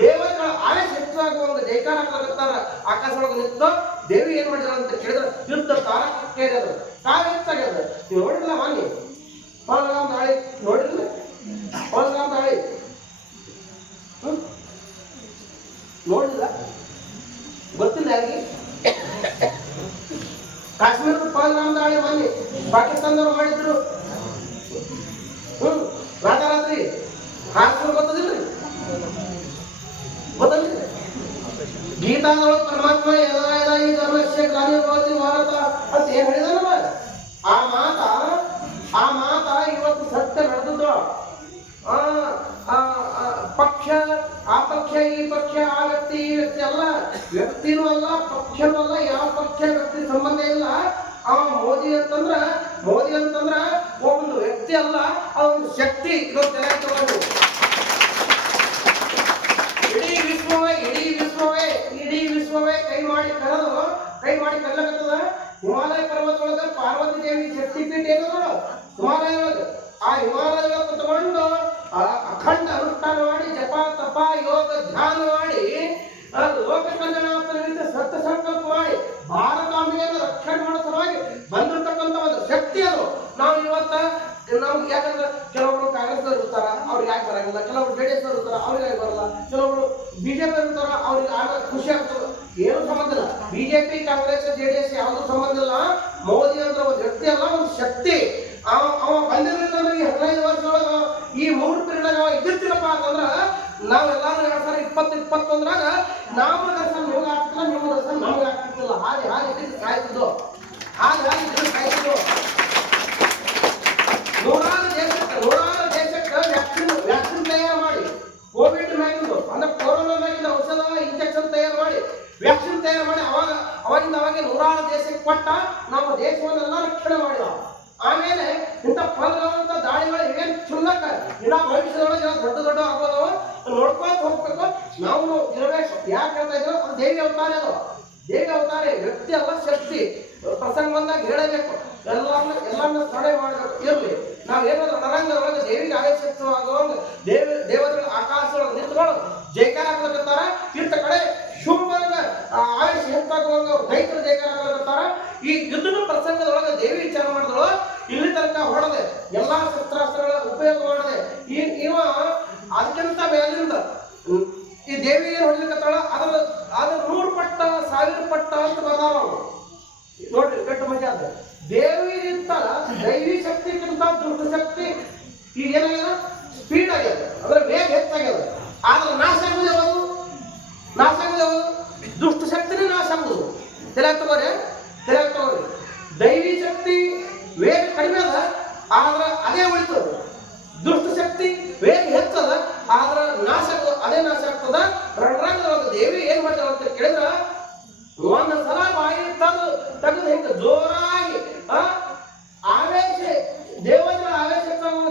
ದೇವತೆಗಳ ಆಯಸ್ ಹೆಚ್ಚಾಗುವಂಗ ಜೈಕಾರ ಹಾಕ್ಲಾಗತ್ತಾರ. ಆಕಾಶದೊಳಗೆ ನಿಂತು ದೇವಿ ಏನ್ ಮಾಡಿದಾರ ಅಂತ ಕೇಳಿದ್ರೆ, ಯುದ್ಧ ತಾರಕೇರಿಯದ, ಕಾಲ ಹೆಚ್ಚಾಗ್ಯದ. ನೀವು ನೋಡಿಲ್ಲ ಮಾನ್ಯ ಪಲ್ಗಾಮ್ ದಾಳಿ ನೋಡಿಲ್ಲ? ಪಲ್ಗಾಮ್ ದಾಳಿ ನೋಡಿಲ್ಲ? ಗೊತ್ತಿಲ್ಲ ಯಾರಿಗೆ? ಕಾಶ್ಮೀರದ ಪಹಲ್ಗಾಮ್ ದಾಳಿ ಮಾನ್ಯ ಪಾಕಿಸ್ತಾನದವ್ರು ಮಾಡಿದ್ರು. ರಾತ್ರಿ ಕಾಶ್ಮೀರ ಗೊತ್ತದಿಲ್ರಿ? ಗೊತ್ತಲ್ರಿ? ಗೀತಾದೊಳಗೆ ಪರಮಾತ್ಮ ಯದಾ ಈ ಧರ್ಮಸ್ಯ ಗ್ಲಾನಿರ್ಭವತಿ ಭಾರತ ಅಂತ ಏನ್ ಹೇಳಿದಾನಲ್ಲ, ಆ ಮಾತ ಇವತ್ತು ಸತ್ಯ ನಡೆದದ್ದು. ಪಕ್ಷ ಆ ಪಕ್ಷ ಈ ಪಕ್ಷ ಆ ವ್ಯಕ್ತಿ ಈ ವ್ಯಕ್ತಿ ಅಲ್ಲ, ವ್ಯಕ್ತಿನೂ ಅಲ್ಲ ಪಕ್ಷನೂ ಅಲ್ಲ, ಯಾವ ಪಕ್ಷ ವ್ಯಕ್ತಿ ಸಂಬಂಧ ಇಲ್ಲ. ಅವ ಮೋದಿ ಅಂತಂದ್ರ ಒಂದು ವ್ಯಕ್ತಿ ಅಲ್ಲ, ಅದೊಂದು ಶಕ್ತಿ. ಇದೊಂದು ಚೆನ್ನಾಗಿ ತಗೊಂಡು ಇಡೀ ವಿಶ್ವವೇ ಕೈ ಮಾಡಿ ಕಲ್ಲಕತ್ತದ. ಹಿಮಾಲಯ ಪರ್ವತದೊಳಗ ಪಾರ್ವತಿ ದೇವಿ ಶಕ್ತಿಪೀಠ ಏನದ ಹಿಮಾಲಯ ಒಳಗ. ಆ ಹಿಮಾಲಯ ತಗೊಂಡು ಅಖಂಡ ಅನುಷ್ಠಾನ ಮಾಡಿ ಜಪ ತಪ ಯೋಗ ಧ್ಯಾನ ಮಾಡಿ ಲೋಕ ಕಲ್ಯಾಣ ಸತ್ಯ ಸಂಕಲ್ಪ ಮಾಡಿ ಭಾರತಾಂಬೆಯನ್ನು ರಕ್ಷಣೆ ಮಾಡೋ ಸಲುವಾಗಿ ಬಂದಿರತಕ್ಕಂಥ ಒಂದು ಶಕ್ತಿ ಅದು. ನಾವು ನಮ್ಗೆ ಯಾಕಂದ್ರೆ ಕೆಲವೊಬ್ರು ಕಾಂಗ್ರೆಸ್ ಇರ್ತಾರ, ಅವ್ರಿಗೆ ಯಾಕೆ ಬರಂಗಿಲ್ಲ, ಕೆಲವೊಬ್ರು JDS ಇರ್ತಾರ, ಅವ್ರಿಗೆ ಯಾಕೆ ಬರಲ್ಲ, ಕೆಲವೊಬ್ರು BJP ಇರ್ತಾರ, ಅವ್ರಿಗೆ ಆಗ ಖುಷಿ ಆಗ್ತದೆ. ಏನು ಸಂಬಂಧ ಇಲ್ಲ, BJP ಕಾಂಗ್ರೆಸ್ JDS ಯಾವ್ದು ಸಂಬಂಧ ಇಲ್ಲ. ಮೋದಿ ಅಂದ್ರೆ ಒಂದು ವ್ಯಕ್ತಿ ಅಲ್ಲ, ಒಂದು ಶಕ್ತಿ. ಅವ ಬಂದಿರಲಿಲ್ಲ ಅಂದ್ರೆ ಈ 15 ವರ್ಷದೊಳಗ ಈ 3 ಪೀರಿಯಡ್ ಇದ್ದಿರ್ತೀರಪ್ಪ ಅಂತಂದ್ರ ನಾವೆಲ್ಲಾರು 2021ರಾಗ ನಮ್ಮ ದರ್ಶನ ನಿಮ್ಗೆ ಆಗ್ತಿಲ್ಲ, ನಿಮ್ಮ ದರ್ಶನ ನಮ್ಗೆ ಆಗ್ತಿರ್ತಿಲ್ಲ. ಹಾಗೆ ಕಾಯ್ತಿದ್ದು ನೂರಾರು ದೇಶಕ್ಕೆ ವ್ಯಾಕ್ಸಿನ್ ತಯಾರು ಮಾಡಿ, ಕೋವಿಡ್ ಮ್ಯಾಗಿಂದು ಅಂದ್ರೆ ಕೊರೋನಾ ಮ್ಯಾಗಿಂದ ಔಷಧ ಇಂಜೆಕ್ಷನ್ ತಯಾರು ಮಾಡಿ, ವ್ಯಾಕ್ಸಿನ್ ತಯಾರು ಮಾಡಿ ಅವಾಗಿಂದ ನೂರಾರು ದೇಶಕ್ಕೆ ಕೊಟ್ಟ ನಮ್ಮ ದೇಶವನ್ನೆಲ್ಲ ರಕ್ಷಣೆ ಮಾಡಿದ. ಆಮೇಲೆ ಇಂಥ ಫಲವಂತ ದಾಳಿಗಳು ಏನ್ ಕ್ಷುಲ್ಲಕ ಇನ್ನ ಭವಿಷ್ಯದೊಳಗೆ ದೊಡ್ಡ ಆಗೋದವ ನೋಡ್ಕೊಂತ ಹೋಗ್ಬೇಕು. ನಾವು ಇರಬೇಕು. ಯಾಕೆ ಹೇಳ್ತಾ ಇದ್ರು, ಅದು ದೇವಿ ಅವತಾರ. ಅದು ದೇವಿ ಅವತಾರ, ವ್ಯಕ್ತಿ ಅಲ್ಲ ಶಕ್ತಿ. ಪ್ರಸಂಗ ಬಂದಾಗ ಹೇಳಬೇಕು, ಎಲ್ಲರನ್ನ ಸ್ಮರಣೆ ಮಾಡಬೇಕು. ಇರ್ಲಿ, ನಾವೇನಾದ್ರೂ ರಣರಂಗದೊಳಗೆ ದೇವಿಗೆ ಆವೇಶವಾಗುವಂಗ ದೇವತೆಗಳ ಆಕಾಶದೊಳಗೆ ನಿಂತ್ಕೊಂಡು ಜೈಕಾರ ಹಾಕ್ಲಕತ್ತಾರ. ಇಂಥ ಕಡೆ ಶುಂಭನ ಆವೇಶ ಹೆಚ್ಚಾಗುವಂಗ ಅವ್ರು ದೈತ್ಯರು ಜೈಕಾರ ಹಾಕ್ಲಕತ್ತಾರ. ಈ ಯುದ್ಧದ ಪ್ರಸಂಗದೊಳಗೆ ದೇವಿ ವಿಚಾರ ಮಾಡಿದಳು. ಇಲ್ಲಿ ತನಕ ಹೊಡೆದೆ, ಎಲ್ಲಾ ಶಸ್ತ್ರಾಸ್ತ್ರಗಳ ಉಪಯೋಗ ಮಾಡಿದೆ. ಇವ ಅದಕ್ಕಿಂತ ಮೇಲಿಂದ ಈ ದೇವಿ ಏನ್ ಹೊಡ್ಲಿಕ್ಕತ್ತಾಳ, ಅದ್ರ 100 ಪಟ್ಟ 1000 ಪಟ್ಟ ಅಂತ ಬರ್ದಾವ. ನೋಡ್ರಿ ಗಟ್ಟು ಮಜಾ ಅದ. ದೇವಿ ಇರ್ತಲ್ಲ, ದೈವಿ ಶಕ್ತಿಗಿಂತ ದುಷ್ಟ ಶಕ್ತಿ ಈಗ ಏನಾಗ್ಯದ, ಸ್ಪೀಡ್ ಆಗ್ಯದ, ಅಂದ್ರೆ ವೇಗ ಹೆಚ್ಚಾಗ್ಯದ. ಆದ್ರೆ ನಾಶ ಆಗುದು ಯಾವುದು? ದುಷ್ಟ ಶಕ್ತಿನೇ ನಾಶ ಆಗುದು. ತಲೆಯಾಗ ತಗೋರಿ. ದೈವಿ ಶಕ್ತಿ ವೇಗ ಕಡಿಮೆ ಅದ, ಆದ್ರೆ ಅದೇ ಉಳಿತದ. ದುಷ್ಟ ಶಕ್ತಿ ವೇಗ ಹೆಚ್ಚದ, ಆದ್ರೆ ಅದೇ ನಾಶ ಆಗ್ತದ. ರಣರಂಗದೊಳಗೆ ದೇವಿ ಏನ್ ಮಾಡ್ತಾರ ಅಂತ ಕೇಳಿದ್ರ, ಒಂದು ಸಲ ಬಾಯಿ ತೆಗೆದು ಹಿಂಗ ಜೋರಾಗಿ ಆವೇಶ ದೇವತೆಗಳ ಆವೇಶ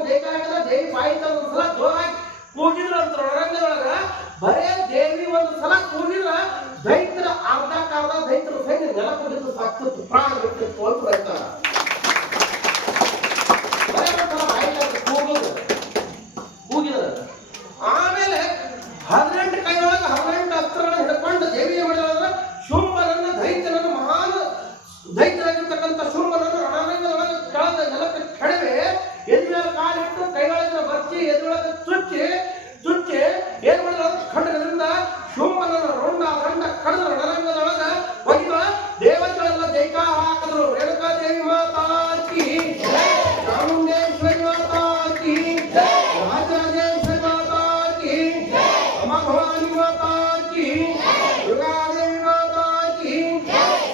ಬೇಕಾಗಿಲ್ಲ. ದೇವಿ ಬಾಯಿ ತೆಗೆದು ಒಂದು ಸಲ ಜೋರಾಗಿ ಕೂಗಿದ್ರ ಅಂತ ರಣರಂಗದೊಳಗ. ಬರೇ ದೇವಿ ಒಂದು ಸಲ ಕೂಗಿದ್ರ ದೈತ್ಯರ ಅರ್ಧ ದೈತ್ಯರ ಸೈನ್ಯ ನೆಲ ಕುಡಿದು ಸಾಕ್ತಿತ್ತು, ಪ್ರಾಣ ಬಿಟ್ಟಿತ್ತು ಅಂತ ಹೇಳ್ತಾರ. ಕೂಗಿದ್ರ ಆಮೇಲೆ ಶುಂಭನ ರುಂಡ ದಂಡ ಕಡದ ರಣರಂಗದೊಳಗ ಒಗಿದೊಳ ದೇವತೆಗಳೆಲ್ಲ ಜೈಕಾರ ಹಾಕಿದ್ರು. ರೇಣುಕಾ ದೇವಿ ಮಾತಾ ಕಿ, ಚಾಮುಂಡೇಶ್ವರಿ ಮಾತಾ ಕಿ, ರಾಜರಾಜೇಶ್ವರಿ ಮಾತಾ ಕಿ, ಅಮ್ಮ ಭವಾನಿ ಮಾತಾ ಕಿ, ದುರ್ಗಾದೇವಿ ಮಾತಾ ಕಿ,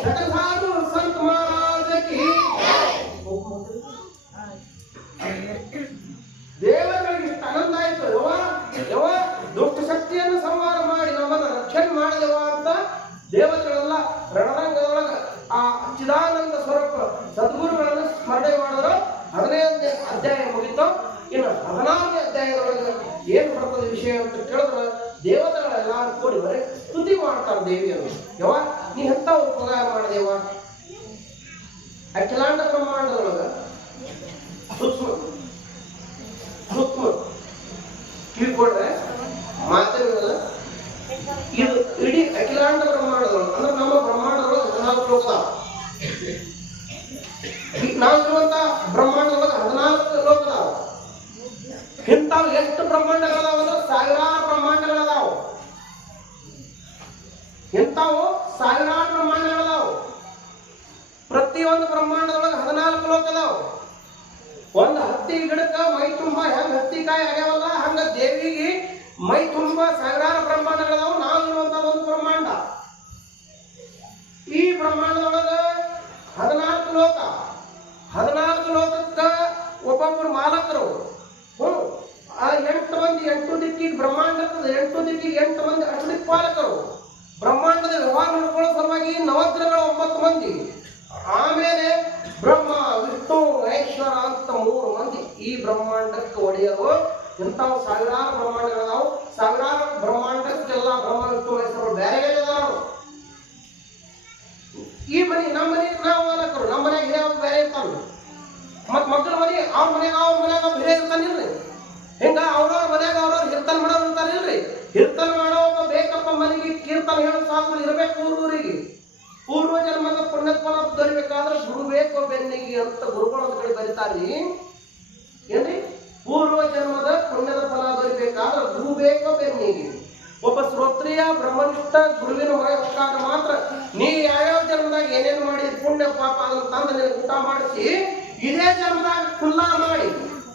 ಸಕಲ ಸಾಧು ಸಂತ ಮಹಾರಾಜ ಕಿ. ದೇವತೆಗಳಿಗೆ ಇಷ್ಟು ಆನಂದ ಆಯ್ತು. ಯವ ದುಷ್ಟ ಶಕ್ತಿಯನ್ನು ಸಂಹಾರ ಮಾಡಿ ನಮ್ಮನ್ನು ರಕ್ಷಣೆ ಮಾಡಿದೆವ ಅಂತ ದೇವತೆಗಳೆಲ್ಲ ರಣರಂಗದೊಳಗ ಆ ಚಿದಾನಂದ ಸ್ವರೂಪ ಸದ್ಗುರುಗಳನ್ನು ಸ್ಮರಣೆ ಮಾಡಿದ್ರು. 15ನೇ ಅಧ್ಯಾಯ ಮುಗಿತು. ಇನ್ನು 16ನೇ ಅಧ್ಯಾಯದೊಳಗೆ ಏನು ಬರ್ತದೆ ವಿಷಯ ಅಂತ ಕೇಳಿದ್ರೆ ದೇವತೆಗಳೆಲ್ಲ ಕೂಡಿ ಬರೀ ಸ್ತುತಿ ಮಾಡ್ತಾರೆ ದೇವಿಯನ್ನು. ಯವ ನೀ ಎಂತ ಉಪಕಾರ ಮಾಡಿದೆವ, ಅಖಿಲಾಂಡ ಬ್ರಹ್ಮಾಂಡದೊಳಗ ಸೂಕ್ಷ್ಮ ತಿಳ್ಕೊಂಡ್ರೆ ಮಾತಿನ ಇದು ಇಡೀ ಅಖಿಲಾಂಡ ಬ್ರಹ್ಮಾಂಡದೊಳಗೆ ಅಂದ್ರೆ ನಮ್ಮ ಬ್ರಹ್ಮಾಂಡದೊಳಗೆ 14 ಲೋಕದಾವ. ನಾವಿರುವಂತ ಬ್ರಹ್ಮಾಂಡದೊಳಗೆ 14 ಲೋಕದಾವ. ಇಂಥವು ಎಷ್ಟು ಬ್ರಹ್ಮಾಂಡಗಳದಾವ ಅಂದ್ರೆ ಸಾವಿರಾರು ಬ್ರಹ್ಮಾಂಡಗಳದಾವ. ಇಂಥವು ಸಾವಿರಾರು ಬ್ರಹ್ಮಾಂಡಗಳದಾವ. ಪ್ರತಿಯೊಂದು ಬ್ರಹ್ಮಾಂಡದೊಳಗೆ 14 ಲೋಕದಾವ. ಒಂದು ಹತ್ತಿ ಗಿಡಕ್ಕ ಮೈ ತುಂಬ ಹೆಂಗ ಹತ್ತಿಕಾಯಿ ಆಗ್ಯಾವಲ್ಲ ಹಂಗ ದೇವಿಗೆ ಮೈ ತುಂಬ ಸಾವಿರಾರು ಬ್ರಹ್ಮಾಂಡಗಳದಾವ. ನಾವು ಇರುವಂತ ಒಂದು ಬ್ರಹ್ಮಾಂಡ. ಈ ಬ್ರಹ್ಮಾಂಡದೊಳಗ 14 ಲೋಕ. 14 ಲೋಕಕ್ಕ ಒಬ್ಬೊಬ್ಬರು ಮಾಲಕರು. ಆ 8 ಮಂದಿ 8 ದಿಕ್ಕಿಗೆ ಬ್ರಹ್ಮಾಂಡದ 8 ದಿಕ್ಕಿಗೆ 8 ಮಂದಿ ಅಷ್ಟದಿಕ್ಪಾಲಕರು. ಬ್ರಹ್ಮಾಂಡದ ವ್ಯವಹಾರ ನೋಡ್ಕೊಳ್ಳೋ ಸಲುವಾಗಿ ನವಗ್ರಹಗಳು 9 ಮಂದಿ. ಆಮೇಲೆ ಬ್ರಹ್ಮ ವಿಷ್ಣು ಮಹೇಶ್ವರ ಅಂತ 3 ಮಂದಿ ಈ ಬ್ರಹ್ಮಾಂಡಕ್ಕೆ ಒಡೆಯರು. ಇಂಥವು ಸಾವಿರಾರು ಬ್ರಹ್ಮಾಂಡಗಳದಾವು. ಸಾವಿರಾರು ಬ್ರಹ್ಮಾಂಡಕ್ಕೆಲ್ಲ ಬ್ರಹ್ಮ ವಿಷ್ಣು ಮಹೇಶ್ವರರು ಬೇರೆ ಬೇರೆ ಅದಾರು. ಈ ಮನೆ ನಮ್ಮ ಮನೆಗೆ ನಾವು ಮಾಲಕರು, ನಮ್ಮ ಮನೆಯಾಗ ಹಿರಿಯ ಬೇರೆ ಇರ್ತಾನ. ಮತ್ ಮಕ್ಕಳ ಮನೆ ಅವ್ರ ಮನ್ಯಾಗ ಬೇರೆ ಇರ್ತಾನಿಲ್ರಿ. ಹಿಂಗ ಅವ್ರವ್ರ ಮನ್ಯಾಗ ಅವ್ರವ್ರ ಹಿರ್ತನ ಮಾಡೋರು ಇರ್ತಾನಿಲ್ರಿ. ಹಿರ್ತನ ಮಾಡೋ ಒಬ್ಬ ಬೇಕಪ್ಪ ಮನೆಗೆ ಕೀರ್ತನ ಹೇಳೋ ಸಾಕು ಇರಬೇಕು ಊರೂರಿಗೆ. ಪೂರ್ವ ಜನ್ಮದ ಪುಣ್ಯ ಫಲ ದೊರಿಬೇಕಾದ್ರೆ ಗುರು ಬೇಕು ಬೆನ್ನಿಗೆ ಅಂತ ಗುರುಗಳು ಒಂದು ಕಡೆ ಬರೀತಾರ್ರಿ. ಏನ್ರಿ ಪೂರ್ವ ಜನ್ಮದ ಪುಣ್ಯದ ಫಲ ದೊರಿಬೇಕಾದ್ರೆ ಗುರು ಬೇಕು ಬೆನ್ನಿಗೆ. ಒಬ್ಬ ಶ್ರೋತ್ರಿಯ ಬ್ರಹ್ಮನಿಷ್ಠ ಗುರುವಿನ ಹೊರಗಾಗ ಮಾತ್ರ ನೀ ಯಾವ್ಯಾವ ಜನ್ಮದಾಗ ಏನೇನು ಮಾಡಿ ಪುಣ್ಯ ಪಾಪ ಅದನ್ನು ತಂದು ನಿನಗೆ ಊಟ ಮಾಡಿಸಿ ಇದೇ ಜನ್ಮದಾಗ ಖುಲ್ಲಾ ಮಾಡಿ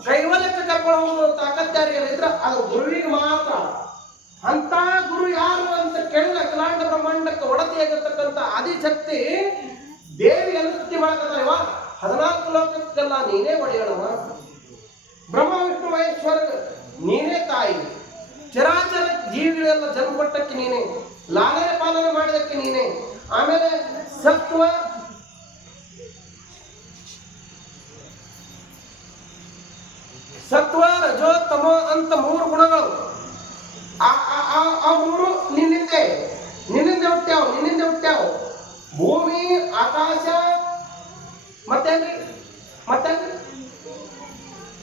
ಕೈವಲ್ಯಕ್ಕೆ ಕರ್ಕೊಂಡು ಹೋಗುವ ತಾಕತ್ಯಾರಿಗಳಿದ್ರೆ ಅದು ಗುರುವಿಗೆ ಮಾತ್ರ. ಅಂತ ಗುರು ಯಾರು ಅಂತ ಕೇಳಿದ ಅಖಿಲಾಂಡ ಬ್ರಹ್ಮಾಂಡಕ್ಕೆ ಒಡತಿಯಾಗಿರ್ತಕ್ಕಂಥ ಆದಿಶಕ್ತಿ ದೇವಿಯನ್ನು ಸ್ತುತಿ ಮಾಡ್ತಾರವ. 14 ಲೋಕಕ್ಕೆಲ್ಲ ನೀನೇ ಒಡೆಯಣವ. ಬ್ರಹ್ಮ ವಿಷ್ಣು ಮಹೇಶ್ವರ ನೀನೇ ತಾಯಿ. ಚರಾಚರ ಜೀವಿಗಳೆಲ್ಲ ಜನ್ಮ ಕೊಟ್ಟಕ್ಕೆ ನೀನೆ, ಲಾಲನೆ ಪಾಲನೆ ಮಾಡಿದಕ್ಕೆ ನೀನೆ. ಆಮೇಲೆ ಸತ್ವ ರಜೋ ತಮೋ ಅಂತ 3 ಗುಣಗಳು. ಆ 3 ನಿನ್ನಿಂದ ಹುಟ್ಟ್ಯಾವ. ಭೂಮಿ ಆಕಾಶ ಮತ್ತೇನ್ರಿ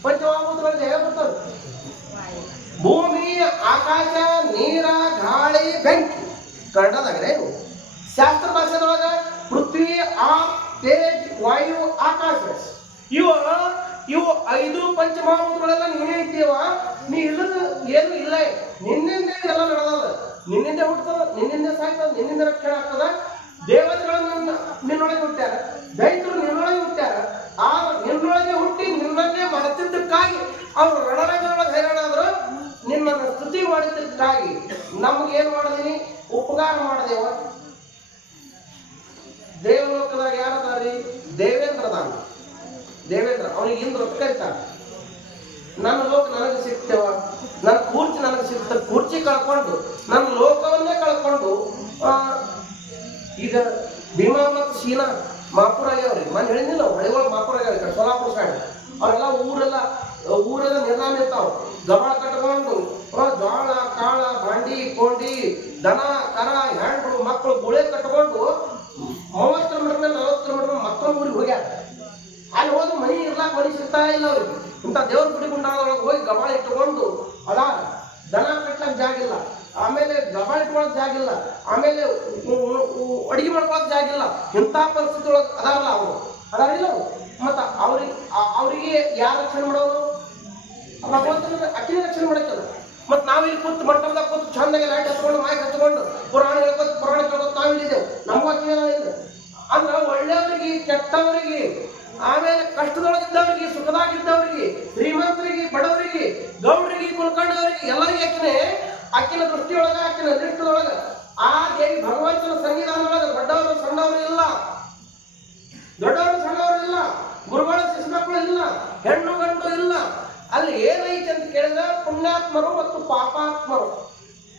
ಪಂಚಮಹಾಭೂತಗಳಲ್ಲಿ ಹೇಳ್ಬಿಡ್ತಾರ. ಭೂಮಿ ಆಕಾಶ ನೀರ ಗಾಳಿ ಬೆಂಕಿ. ಕನ್ನಡದಾಗ್ರೆ ಶಾಸ್ತ್ರ ಭಾಷೆದೊಳಗ ಪೃಥ್ವಿ ಆಪ್ ತೇಜ್ ವಾಯು ಆಕಾಶ ಇವು 5 ಪಂಚಮಹಾಭೂತಗಳೆಲ್ಲ ನೀನೇ ಇದ್ದೀವ. ನೀ ಇಲ್ಲದ ಏನು ಇಲ್ಲ. ನಿನ್ನಿಂದ ಎಲ್ಲ ನಡೆದದ. ನಿನ್ನಿಂದ ಹುಟ್ಟದ, ನಿನ್ನಿಂದ ಸಾಯ್ತದ, ನಿನ್ನಿಂದ ರಕ್ಷಣೆ ಆಗ್ತದ. ದೇವತೆಗಳನ್ನ ನಿನ್ನೊಳಗೆ ಹುಟ್ಟ್ಯಾರ, ದೈತ್ರು ನಿನ್ನೊಳಗೆ ಹುಟ್ಟ್ಯಾರ. ಆ ನಿನ್ನೊಳಗೆ ಹುಟ್ಟಿ ನಿನ್ನನ್ನೇ ಮರೆತಿದ್ದಕ್ಕಾಗಿ ಅವರು ರಣರಂಗದೊಳಗೆ ಹೈರಾಣಾದ್ರು. ನಿನ್ನನ್ನು ಸ್ತುತಿ ಮಾಡಿದ್ದಕ್ಕಾಗಿ ನಮ್ಗೇನು ಮಾಡಿದೀನಿ ಉಪಕಾರ ಮಾಡಿದೆವ. ದೇವಲೋಕದಾಗ ಯಾರದಾರಿ? ದೇವೇಂದ್ರ ಅವನಿಗೆ ಇಂದ್ರ ಕರಿತಾನೆ. ನನ್ನ ಲೋಕ ನನಗೆ ಸಿಗ್ತೇವ, ನನ್ನ ಕೂರ್ಚಿ ನನಗೆ ಸಿಗ್ತದೆ. ಕೂರ್ಚಿ ಕಳ್ಕೊಂಡು ನನ್ನ ಲೋಕವನ್ನೇ ಕಳ್ಕೊಂಡು ಈಗ ಭೀಮಾ ಮತ್ತು ಶೀನಾ ಮಾಪುರ ಆಗ್ಯಾವ್ರಿ. ಮನೆ ಹೇಳಿದ್ನಿಲ್ಲ ಹಳಿಗಳು ಮಾಪುರ ಆಗ್ಯಾವ ಸೋಲಾಪುರ ಸೈಡ್. ಅವರೆಲ್ಲ ಊರೆಲ್ಲ ನಿರ್ನಾಮ ಇರ್ತಾವ. ಗಮನ ಕಟ್ಕೊಂಡು ಜೋಳ ಕಾಳ ಬಾಂಡಿ ಕೊಂಡಿ ದನ ಕರ ಹೆಂಡ್ರು ಮಕ್ಕಳು ಗುಳೆ ಕಟ್ಕೊಂಡು 30 ಕಿಲೋಮೀಟರ್ ಮೇಲೆ 40 ಕಿಲೋಮೀಟರ್ ಮತ್ತೊಂದು ಊರಿಗೆ ಹೋಗ್ಯಾರ. ಅಲ್ಲಿ ಹೋದ ಮನೆ ಇರ್ಲಾಕ ಮನೆ ಸಿಗ್ತಾ ಇಲ್ಲ ಅವ್ರಿಗೆ. ಇಂಥ ದೇವ್ರ ಗುಡಿ ಗುಂಡಾಳೊಳಗೆ ಹೋಗಿ ಗಬಾಳ ಇಟ್ಕೊಂಡು ಅದಾರ. ದನ ಕಟ್ಲಕ್ ಜಾಗ ಇಲ್ಲ, ಆಮೇಲೆ ಗಬಾಳ ಇಟ್ಕೊಳಕ್ ಜಾಗ ಇಲ್ಲ, ಆಮೇಲೆ ಅಡಿಗೆ ಮಾಡ್ಕೊಳಕ್ ಜಾಗ ಇಲ್ಲ. ಇಂಥ ಪರಿಸ್ಥಿತಿ ಒಳಗೆ ಅದಾರಲ್ಲ ಅದಾರಿಲ್ಲ ಅವರು. ಮತ್ತ ಅವ್ರಿಗೆ ಯಾರು ರಕ್ಷಣೆ ಮಾಡೋರು? ಭಗವಂತನ ಅಕ್ಕಿನ ರಕ್ಷಣೆ ಮಾಡಕ್ಕಲ್ಲ. ಮತ್ ನಾವಿಲ್ಲಿ ಕೂತು ಮಂಟಪದಾಗ ಕೂತು ಚಂದಾಗಿ ಲೈಟ್ ಹಚ್ಕೊಂಡು ಮಾಯ್ಕ್ ಅಂದ್ರ ಒಳ್ಳೆಯವರಿಗೆ ಕೆಟ್ಟವರಿಗೆ, ಆಮೇಲೆ ಕಷ್ಟದೊಳಗಿದ್ದವರಿಗೆ ಸುಖದಾಗಿದ್ದವರಿಗೆ, ಶ್ರೀಮಂತರಿಗೆ ಬಡವರಿಗೆ, ಗೌಡರಿಗೆ ಕುಲ್ಕೊಂಡವರಿಗೆ ಎಲ್ಲರಿಗೆ ಆಕಿನ ದೃಷ್ಟಿಯೊಳಗ ಆಕಿನ ದೃಷ್ಟದೊಳಗ ಆ ದೇವಿ ಭಗವಂತನ ಸಂವಿಧಾನದೊಳಗ ದೊಡ್ಡವರು ಸಣ್ಣವರು ಇಲ್ಲ, ದೊಡ್ಡವರು ಸಣ್ಣವರು ಇಲ್ಲ, ಗುರುಗಳ ಶಿಶುಮಕ್ಕಳು ಇಲ್ಲ, ಹೆಣ್ಣು ಗಂಡು ಇಲ್ಲ. ಅಲ್ಲಿ ಏನೈತಿ ಅಂತ ಕೇಳಿದ್ರೆ ಪುಣ್ಯಾತ್ಮರು ಮತ್ತು ಪಾಪಾತ್ಮರು.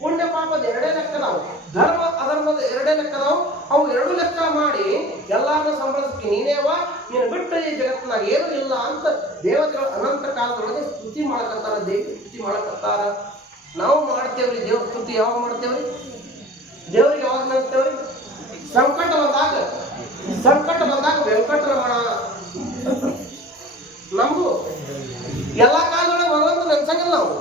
ಪುಣ್ಯ ಪಾಪದ ಎರಡೇ ಲೆಕ್ಕದಾವು, ಧರ್ಮ ಅಧರ್ಮದ ಎರಡೇ ಲೆಕ್ಕದಾವು. ಅವು ಎರಡು ಲೆಕ್ಕ ಮಾಡಿ ಎಲ್ಲಾರನ್ನ ಸಂಬಳಿಸ್ತೀನಿ, ನೀನೇವ ನೀನು ಬಿಟ್ಟ ಈ ಜಗತ್ತಿನಾಗ ಏನೂ ಇಲ್ಲ ಅಂತ ದೇವತೆಗಳು ಅನಂತ ಕಾಲದೊಳಗೆ ಸ್ತುತಿ ಮಾಡಕತ್ತಾರ, ದೇವಿ ಸ್ತುತಿ ಮಾಡಕತ್ತಾರ. ನಾವು ಮಾಡ್ತೇವ್ರಿ ದೇವ್ರ ಸ್ತುತಿ. ಯಾವಾಗ ಮಾಡ್ತೇವ್ರಿ? ದೇವ್ರಿಗೆ ಯಾವಾಗ ಮಾಡ್ತೇವ್ರಿ? ಸಂಕಟ ಬಂದಾಗ ವೆಂಕಟರಮಣ. ನಮಗೂ ಎಲ್ಲ ಕಾಲದೊಳಗೆ ಭಗವಂತ ನೆನ್ಸಂಗಿಲ್ಲ. ನಾವು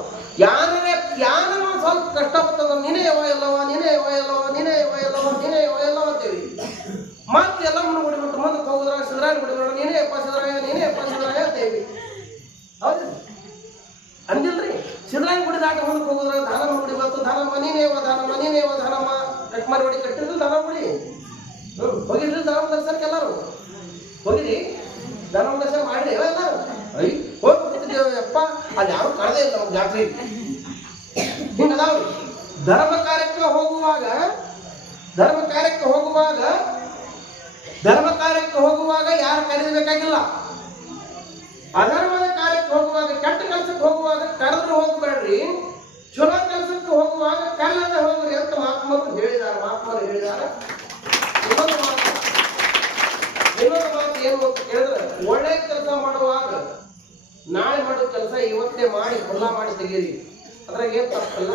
ಯಾನ ಸ್ವಲ್ಪ ಕಷ್ಟ ಬರ್ತದ, ನೀನೇ ಯಾವ ಎಲ್ಲವ, ನೀನೇ ಯಾವ ಎಲ್ಲವ, ನೀನೇ ಯಾವ ಎಲ್ಲವ, ನೀನೇ ಯಾವ ಎಲ್ಲವ ಅಂತೇವಿ. ಮತ್ತೆ ಎಲ್ಲ ಮುಡಿಬಿಟ್ಟು ಮುಂದಕ್ಕೆ ಹೋಗುದ್ರಾಗ ಸಿದ್ರಾಯ ಬಿಡಬೇಡ, ನೀನೇ ಅಪ್ಪ ಸಿದ್ರಾಯ, ನೀನೇ ಅಪ್ಪ ಸಿದ್ರಾಯ ಅಂತೇವಿ. ಹೌದು ಅಂದಿಲ್ರಿ? ಸಿದ್ರಾಯ ಗುಡಿ ದಾಟ ಮುಂದಕ್ಕೆ ಹೋಗುದ್ರಾಗ ದಾನಮ್ಮ ಗುಡಿ ಬಂತು, ದಾನಮ್ಮ ನೀನೇವ, ದಾನಮ್ಮ ನೀನೇವ, ದಾನಮ್ಮ ಕಟ್ಮಾರಿ ಹೊಡಿ ಕಟ್ಟಿದ್ರು ದಾನಮ್ಮ ಗುಡಿ. ಹೋಗಿದ್ರಿ ದಾನಮ್ಮ ದರ್ಶನಕ್ಕೆ ಎಲ್ಲರೂ ಹೋಗಿರಿ? ದಾನಮ್ಮ ದರ್ಶನ ಮಾಡಿರಿ ಎಲ್ಲರೂ? ಹೋಗ್ಬಿಟ್ಟಿದ್ದೇವೆ ಅಪ್ಪ, ಅಲ್ಲಿ ಯಾರು ಕಳೆದೇ ಇಲ್ಲ ನಮ್ಗೆ ಜಾತ್ರೆ. ಹಿಂಗದಾವ್ರಿ. ಧರ್ಮ ಕಾರ್ಯಕ್ಕೆ ಹೋಗುವಾಗ ಯಾರು ಕರೀಬೇಕಾಗಿಲ್ಲ. ಅಧರ್ಮದ ಕಾರ್ಯಕ್ಕೆ ಹೋಗುವಾಗ, ಕೆಟ್ಟ ಕೆಲಸಕ್ಕೆ ಹೋಗುವಾಗ ಕರೆದ್ರು ಹೋಗಬೇಡ್ರಿ, ಚಲೋ ಕೆಲಸಕ್ಕೆ ಹೋಗುವಾಗ ಕಲ್ಲದೆ ಹೋಗ್ರಿ ಅಂತ ಮಹಾತ್ಮರು ಹೇಳಿದ್ದಾರೆ. ಇನ್ನೊಂದು ಮಾತು ಏನು ಅಂತ ಕೇಳಿದ್ರೆ, ಒಳ್ಳೆ ಕೆಲಸ ಮಾಡುವಾಗ ನಾಳೆ ಮಾಡೋ ಕೆಲಸ ಇವತ್ತೇ ಮಾಡಿ ಹೊಲ ಮಾಡಿ ತೆಗೀರಿ, ಅದ್ರಾಗ ಏನ್ ತಪ್ಪಲ್ಲ.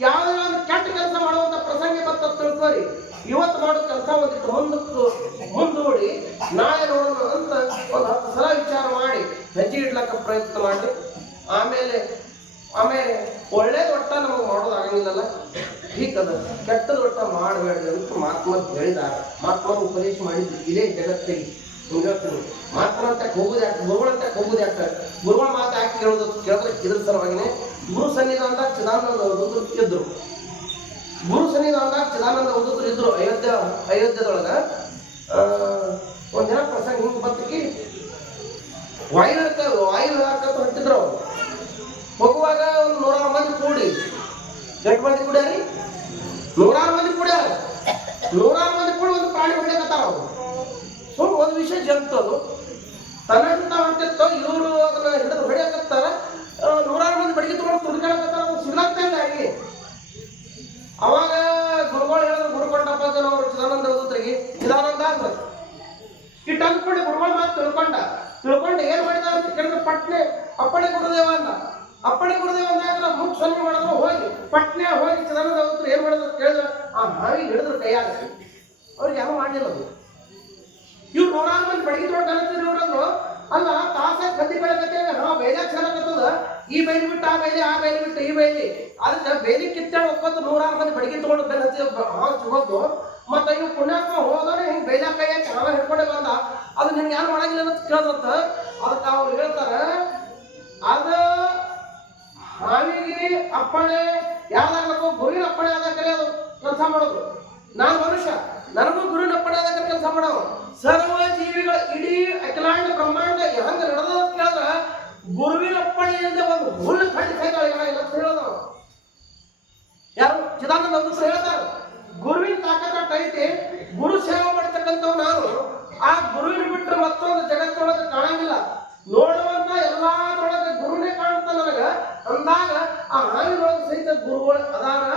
ಯಾವ್ದಾರ ಒಂದು ಕೆಟ್ಟ ಕೆಲಸ ಮಾಡುವಂತ ಪ್ರಸಂಗ ಬತ್ತ ತಿಳ್ಕೊರಿ, ಇವತ್ತು ಮಾಡೋ ಕೆಲಸ ಒಂದಿಟ್ಟು ಮುಂದೂಡಿ ನಾಳೆ ನೋಡೋಣ ಅಂತ ಒಂದು 10 ಸಲ ವಿಚಾರ ಮಾಡಿ ಹೆಜ್ಜೆ ಇಡ್ಲಕ್ಕ ಪ್ರಯತ್ನ ಮಾಡಿ. ಆಮೇಲೆ ಒಳ್ಳೇದು ಒಟ್ಟ ನಮಗೆ ಮಾಡೋದು ಆಗಂಗಿಲ್ಲಲ್ಲ, ಹೀಗದ ಕೆಟ್ಟದ ಒಟ್ಟ ಮಾಡಬೇಡ್ರಿ ಅಂತ ಮಹಾತ್ಮರು ಹೇಳಿದ್ದಾರೆ. ಮಹಾತ್ಮರು ಉಪದೇಶ ಮಾಡಿದ್ರು ಇದೇ ಜಗತ್ತಿಗೆ. ಹೇಳ್ತೀನಿ, ಮಹಾತ್ಮಂತಕ್ಕೆ ಹೋಗುದು ಯಾಕೆ, ಗುರುಗಳಂತಕ್ಕೆ ಹೋಗುದು ಯಾಕೆ, ಗುರುಗಳ ಮಾತು ಯಾಕೆ ಕೇಳಿದ್ರೆ ಇದ್ರ ಸಲುವಾಗಿನೇ ಗುರು ಸನ್ನಿಧಾನದಾಗ ಚಿದಾನಂದ ಅವಧೂತರು ಇದ್ರು. ಗುರು ಸನ್ನಿಧಾನದಾಗ ಚಿದಾನಂದ ಅವಧೂತರು ಇದ್ರು ಅಯೋಧ್ಯದೊಳಗ. ಒಂದಿನ ಪ್ರಸಂಗ ಹಿಂಗೆ ಬತ್ತಕಿ ವಾಯು ಹಾಕತ್ತ ಹೊಟ್ಟಿದ್ರು. ಅವ್ರು ಹೋಗುವಾಗ ಒಂದು 100 ಮಂದಿ ಕೂಡಿ, ಎಷ್ಟು ಮಂದಿ ಕೂಡ್ಯಾರಿ? 100 ಮಂದಿ ಕೂಡ್ಯಾರ. 100 ಮಂದಿ ಕೂಡಿ ಒಂದು ಪ್ರಾಣಿ ಹೊಡಿಯಕತ್ತಾರ. ಅವರು ಸುಮ್ಮನೆ ಒಂದು ವಿಷಯ ಜಂತದು ತನ್ನಂತ ಹೊಂಟಿತ್ತು. ಇವರು ಅದನ್ನ ಹಿಡಿದು ಹೊಡಿಯಕತ್ತಾರ. 100 ಮಂದಿ ಬಡಿಗೆ ತಗೊಂಡು ತುಡ್ಕೊಳಕತ್ತಾರ. ಅವ್ರು ಸಿಗ್ಲಾಗ್ತಾ ಇಲ್ಲ ಆಗಿ. ಅವಾಗ ಗುರುಗಳು ಹೇಳಿದ್ರು, ಗುರುಕೊಂಡಪ್ಪ ಜನ ಅವರು ಚಿದಾನಂದ ಅವಧೂತರಿಗೆ ಚಿದಾನಂದ ಅಂದ್ರ ಇಟ್ಟು ಅಂದ್ಕೊಂಡು ಗುರುಗಳು ಮಾತು ತಿಳ್ಕೊಂಡು ಏನ್ ಮಾಡಿದ ಅಂತ ಕೇಳಿದ್ರೆ ಪಟ್ನೆ ಅಪ್ಪಣೆ ಗುರುದೇವ ಅಂದ. ಅಪ್ಪಣೆ ಗುರುದೇವ ಅಂದಾಗ ಮುಖ ಸೊನ್ನೆ ಮಾಡಿದ್ರು. ಹೋಗಿ ಪಟ್ನೆ ಹೋಗಿ ಚಿದಾನಂದ ಅವಧೂತರು ಏನ್ ಮಾಡಿದ್ರು ಕೇಳಿದ್ರೆ ಆ ಹಾವಿ ಹಿಡಿದ್ರು ಕೈಯಾಗ. ಅವ್ರಿಗೆ ಯಾವ ಮಾಡಲಿಲ್ಲ ಅದು. ಇವ್ರು 100 ಮಂದಿ ಬಡಗಿ ತೊಗೊಂಡು ಕಲಿತಿದ್ರು. ಇವ್ರಂದ್ರು ಅಲ್ಲ ತಾಸ ಕದ್ದಿ ಬೆಳಕತ್ತೇವೆ, ಬೇಜಾಕ್ ಸೇರಕತ್ತದ, ಈ ಬೈಲಿ ಬಿಟ್ಟು ಆ ಬೈಲಿ, ಆ ಬೈಲಿ ಬಿಟ್ಟು ಈ ಬೈಲಿ. ಅದಕ್ಕೆ ಬೇಲಿ ಕಿತ್ತಾಳ ಒಪ್ಪತ್ತು 100 ಮಂದಿ ಬಡಗಿ ತೊಗೊಂಡು ಬೆಲೆ ಹತ್ತಿ ಸಿಗೋದು. ಮತ್ತೆ ಇವ್ ಪುಣ್ಯಾತ್ಮ ಹೋದ್ರೆ ಹಿಂಗೆ ಬೇಜಾ ಕೈಯಾಗ ನಾವ ಹಿಡ್ಕೊಂಡೆ ಬಂದ, ಅದು ನಿನ್ಗೆ ಯಾರು ಮಾಡಂಗಿಲ್ಲ ಅಂತ ಕೇಳ್ದಂತ. ಅದಕ್ಕೆ ಅವ್ರು ಹೇಳ್ತಾರೆ, ಅದ ಹಾವಿಗೆ ಅಪ್ಪಣೆ ಯಾವ್ದಾಗಬೇಕು, ಗುರುವಿನ ಅಪ್ಪಣೆ ಆದಾಗ ಅದು ಕೆಲಸ ಮಾಡೋದು. ನಾನು ಮನುಷ್ಯ, ನನಗೂ ಗುರುವಿನ ಅಪ್ಪಣೆ ಆದಾಗ ಕೆಲಸ ಮಾಡವ. ಸರ್ವ ಜೀವಿಗಳ ಇಡೀ ಅಖಿಲಾಂಡ ಬ್ರಹ್ಮಾಂಡ ಹೆಂಗ ನಡೆದ ಅಂತ ಕೇಳಿದ್ರ ಗುರುವಿನ ಅಪ್ಪಣೆಯಿಂದ ಒಂದು ಹುಲ್ಲು ಕಟ್ಟಿ ಕೈಗಳಿಲ್ಲ ಅಂತ ಹೇಳೋದು. ಯಾರು? ಚಿದಾನಂದ ಅವಧೂತರು ಹೇಳ್ತಾರೆ, ಗುರುವಿನ ತಾಕತ್ತ ಐತಿ. ಗುರು ಸೇವೆ ಮಾಡ್ತಕ್ಕಂಥವ್ ನಾನು. ಆ ಗುರುವಿನ ಬಿಟ್ಟರೆ ಮತ್ತೊಂದು ಜಗತ್ತೊಳಗೆ ಕಾಣಂಗಿಲ್ಲ. ನೋಡುವಂತ ಎಲ್ಲಾದ್ರೊಳಗೆ ಗುರುನೇ ಕಾಣುತ್ತ ನನಗ ಅಂದಾಗ ಆ ಹಾವಿನೊಳಗೆ ಸಹಿತ ಗುರುಗಳು ಅದಾರ.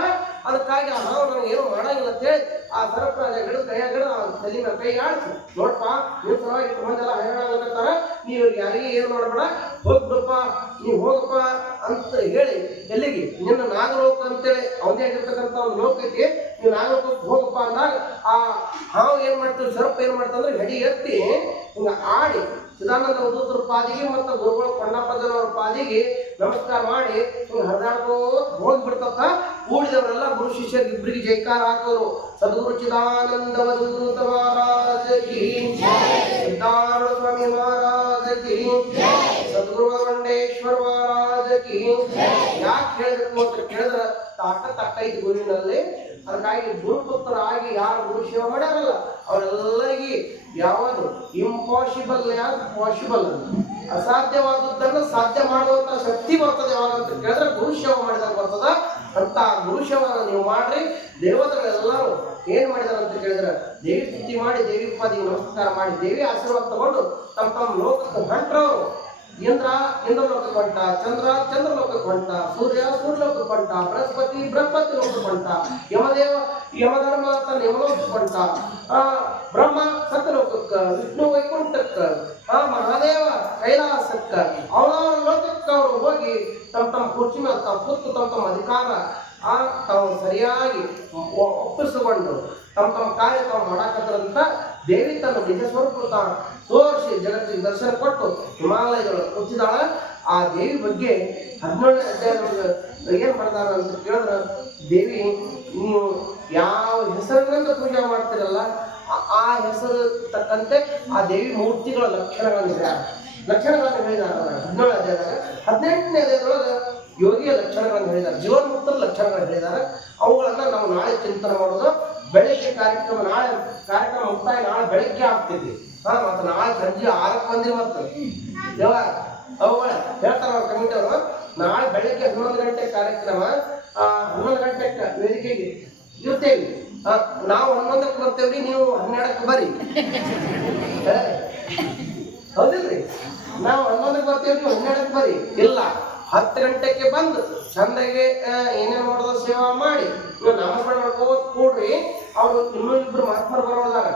ಅದಕ್ಕಾಗಿ ಆ ಹಾವು ನನಗೆ ಏನು ಮಾಡಂಗಿಲ್ಲ ಅಂತ ಹೇಳಿ ಆ ಸರಪ್ರಾಜ ಹಿಡಿದು ಕೈಯಾಗ ಹಿಡಿದು ಆ ತಲೆ ಮೇಲೆ ಕೈ ಆಡಿಸಿ, ನೋಡಪ್ಪ ನೀವು ಸಲುವಾಗಿ ಇಟ್ಟು ಮಂದೆಲ್ಲ ಹೈರಾಣಾಗತ್ತಾರ, ನೀವು ಯಾರಿಗೆ ಏನು ಮಾಡಬೇಡ, ಹೋಗ್ಬಿಡಪ್ಪ, ನೀವು ಹೋಗಪ್ಪ ಅಂತ ಹೇಳಿ ಎಲ್ಲಿಗೆ ನಿನ್ನ ನಾಗಲೋಕ ಅಂತೇಳಿ ಅವನೇ ಆಗಿರ್ತಕ್ಕಂಥ ಒಂದು ಲೋಕ ಐತಿ, ನೀವು ನಾಗಲೋಕಕ್ಕೆ ಹೋಗಪ್ಪ ಅಂದಾಗ ಆ ಹಾವು ಏನ್ ಮಾಡ್ತೀವಿ, ಸರಪ್ಪ ಏನ್ ಮಾಡ್ತಂದ್ರೆ ಹೆಡಿ ಎತ್ತಿ ಹಿಂಗ ಆಡಿ ಚಿದಾನಂದ ಅವಧೂತರ ಪಾದಿಗೆ ಮತ್ತು ಗುರುಗಳು ಕೊಂಡಪ್ಪಜನವ್ರ ಪಾದಿಗೆ ನಮಸ್ಕಾರ ಮಾಡಿ ಹಿಂಗೆ ಹರಿದಾಡ್ಕೋತ ಹೋಗ್ಬಿಡ್ತಕ್ಕ. ಕೂಡಿದವರೆಲ್ಲ ಗುರು ಶಿಷ್ಯರಿಗೆ ಇಬ್ಬರಿಗೆ ಜೈಕಾರ ಹಾಕೋರು. ಸದ್ಗುರು ಚಿದಾನಂದ ಅವಧೂತ ಮಹಾರಾಜ ಕಿ, ಸಿದ್ಧಾರೂಢ ಸ್ವಾಮಿ ಮಹಾರಾಜ ಕಿ, ಸದ್ಗುರು ಮಂಡೇಶ್ವರ ಮಹಾರಾಜ ಕಿ. ಯಾಕೆ ಹೇಳ್ಬೇಕು ಅಂತ ಕೇಳಿದ್ರೆ ತಾಕತ್ತಕ್ಕೈತಿ ಗುರುವಿನಲ್ಲಿ. ಅದಕ್ಕಾಗಿ ಗುರುಪುತ್ರರಾಗಿ ಯಾರು ಗುರು ಸೇವೆ ಮಾಡ್ಯಾರಲ್ಲ ಅವರೆಲ್ಲರಿಗೆ ಯಾವುದು ಇಂಪಾಸಿಬಲ್ ಯಾರು ಪಾಸಿಬಲ್ ಅಸಾಧ್ಯವಾದದ್ದನ್ನು ಸಾಧ್ಯ ಮಾಡುವಂತ ಶಕ್ತಿ ಬರ್ತದೆ ಯಾವಾಗ ಅಂತ ಕೇಳಿದ್ರೆ ಗುರು ಸೇವೆ ಮಾಡಿದಾಗ ಬರ್ತದ. ಅಂತ ಗುರು ಸೇವೆಯನ್ನು ನೀವು ಮಾಡ್ರಿ. ದೇವತೆಗಳೆಲ್ಲರೂ ಏನ್ ಮಾಡಿದಾರೆ ಅಂತ ಕೇಳಿದ್ರೆ ದೇವಿ ಸ್ತುತಿ ಮಾಡಿ ದೇವಿ ಪಾದಿಗೆ ನಮಸ್ಕಾರ ಮಾಡಿ ದೇವಿ ಆಶೀರ್ವಾದ ತಗೊಂಡು ತಮ್ಮ ತಮ್ಮ ಲೋಕಕ್ಕೆ ಹೊಂಟ್ರವರು. ಇಂದ್ರ ಲೋಕಕ್ಕೆ ಹೊಂಟ, ಚಂದ್ರ ಲೋಕಕ್ಕೆ ಹೊಂಟ, ಸೂರ್ಯ ಲೋಕಕ್ಕೆ ಹೊಂಟ, ಬೃಹಸ್ಪತಿ ಲೋಕಕ್ಕೆ ಹೊಂಟ, ಯಮಧರ್ಮ ತನ್ನ ಯಮಲೋಕಕ್ಕೆ ಹೊಂಟ, ಬ್ರಹ್ಮ ಸತ್ಯಲೋಕಕ್ಕೆ, ವಿಷ್ಣು ವೈಕುಂಠಕ್ಕೆ, ಮಹಾದೇವ ಕೈಲಾಸಕ್ಕ, ಅವರವರ ಲೋಕಕ್ಕೆ ಅವರು ಹೋಗಿ ತಮ್ಮ ಕುರ್ಚಿ ಮೇಲೆ ತಾವು ಕೂತು ತಮ್ಮ ಅಧಿಕಾರ ತಾವು ಸರಿಯಾಗಿ ಒಪ್ಪಿಸಿಕೊಂಡು ತಮ್ಮ ಕಾರ್ಯ ತಾವು ಮಾಡಾಕತ್ತರಂತ ದೇವಿ ತನ್ನ ನಿಜ ಸ್ವರೂಪ ತೋರಿಸಿ ಜಗತ್ತಿಗೆ ದರ್ಶನ ಕೊಟ್ಟು ಹಿಮಾಲಯಗಳು ಕೂತಿದಾಳ. ಆ ದೇವಿ ಬಗ್ಗೆ 17ನೇ ಅಧ್ಯಾಯದೊಳಗೆ ಏನ್ ಬರ್ತಾರ ಅಂತ ಕೇಳಿದ್ರೆ, ದೇವಿ ನೀವು ಯಾವ ಹೆಸರಿನಿಂದ ಪೂಜೆ ಮಾಡ್ತೀರಲ್ಲ ಆ ಹೆಸರು ತಕ್ಕಂತೆ ಆ ದೇವಿ ಮೂರ್ತಿಗಳ ಲಕ್ಷಣಗಳನ್ನು ಹೇಳಿದ್ದಾರೆ. 17ನೇ ಅಧ್ಯಾಯದಾಗ 18ನೇ ಅಧ್ಯಾಯದೊಳಗೆ ಯೋಗಿಯ ಲಕ್ಷಣಗಳನ್ನು ಹೇಳಿದ್ದಾರೆ, ಜೀವನ್ಮುಕ್ತರ ಲಕ್ಷಣಗಳನ್ನು ಹೇಳಿದ್ದಾರೆ. ಅವುಗಳನ್ನ ನಾವು ನಾಳೆ ಚಿಂತನೆ ಮಾಡೋದು. ಬೆಳಿಗ್ಗೆ ಕಾರ್ಯಕ್ರಮ ಮುಕ್ತಾಯ ನಾಳೆ ಬೆಳಿಗ್ಗೆ ಆಗ್ತಿದ್ವಿ. ಮತ್ತೆ ನಾಳೆ ಸಂಜೆ 6ಕ್ಕೆ ಬಂದ್ರಿ. ಮತ್ತೆ ಯಾವಾಗ ಅವುಗಳ ಹೇಳ್ತಾರ ಅವ್ರ ಕಮಿಟಿ ಅವರು, ನಾಳೆ ಬೆಳಿಗ್ಗೆ 11 ಗಂಟೆ ಕಾರ್ಯಕ್ರಮ, 11 ಗಂಟೆಗೆ ವೇದಿಕೆಗೆ ಇರ್ತೇವಿ. ನಾವು 11ಕ್ಕೆ ಬರ್ತೇವ್ರಿ, ನೀವು 12ಕ್ಕೆ ಬರ್ರಿ. ಹೌದಿಲ್ರಿ? ನಾವು 11ಕ್ಕೆ ಬರ್ತೇವ್ರಿ, 12ಕ್ಕೆ ಬರ್ರಿ. ಇಲ್ಲ, 10 ಗಂಟೆಗೆ ಬಂದು ಚಂದಾಗೆ ಏನೇನು ಮಾಡೋದು ಸೇವಾ ಮಾಡಿ ನೀವು ನಾಮಸ್ಮರಣೆ ಮಾಡ್ಕೋದು ಕೂಡ್ರಿ. ಅವರು ಇನ್ನಿಬ್ರು ಮಹಾತ್ಮರು ಬರೋದಾರ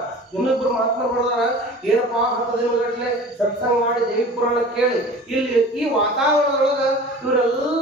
ಏನಪ್ಪಾ 10 ದಿನಗಟ್ಟಲೆ ಸತ್ಸಂಗ ಮಾಡಿ ದೇವಿ ಪುರಾಣ ಕೇಳಿ ಇಲ್ಲಿ ಈ ವಾತಾವರಣದೊಳಗ ಇವರೆಲ್ಲ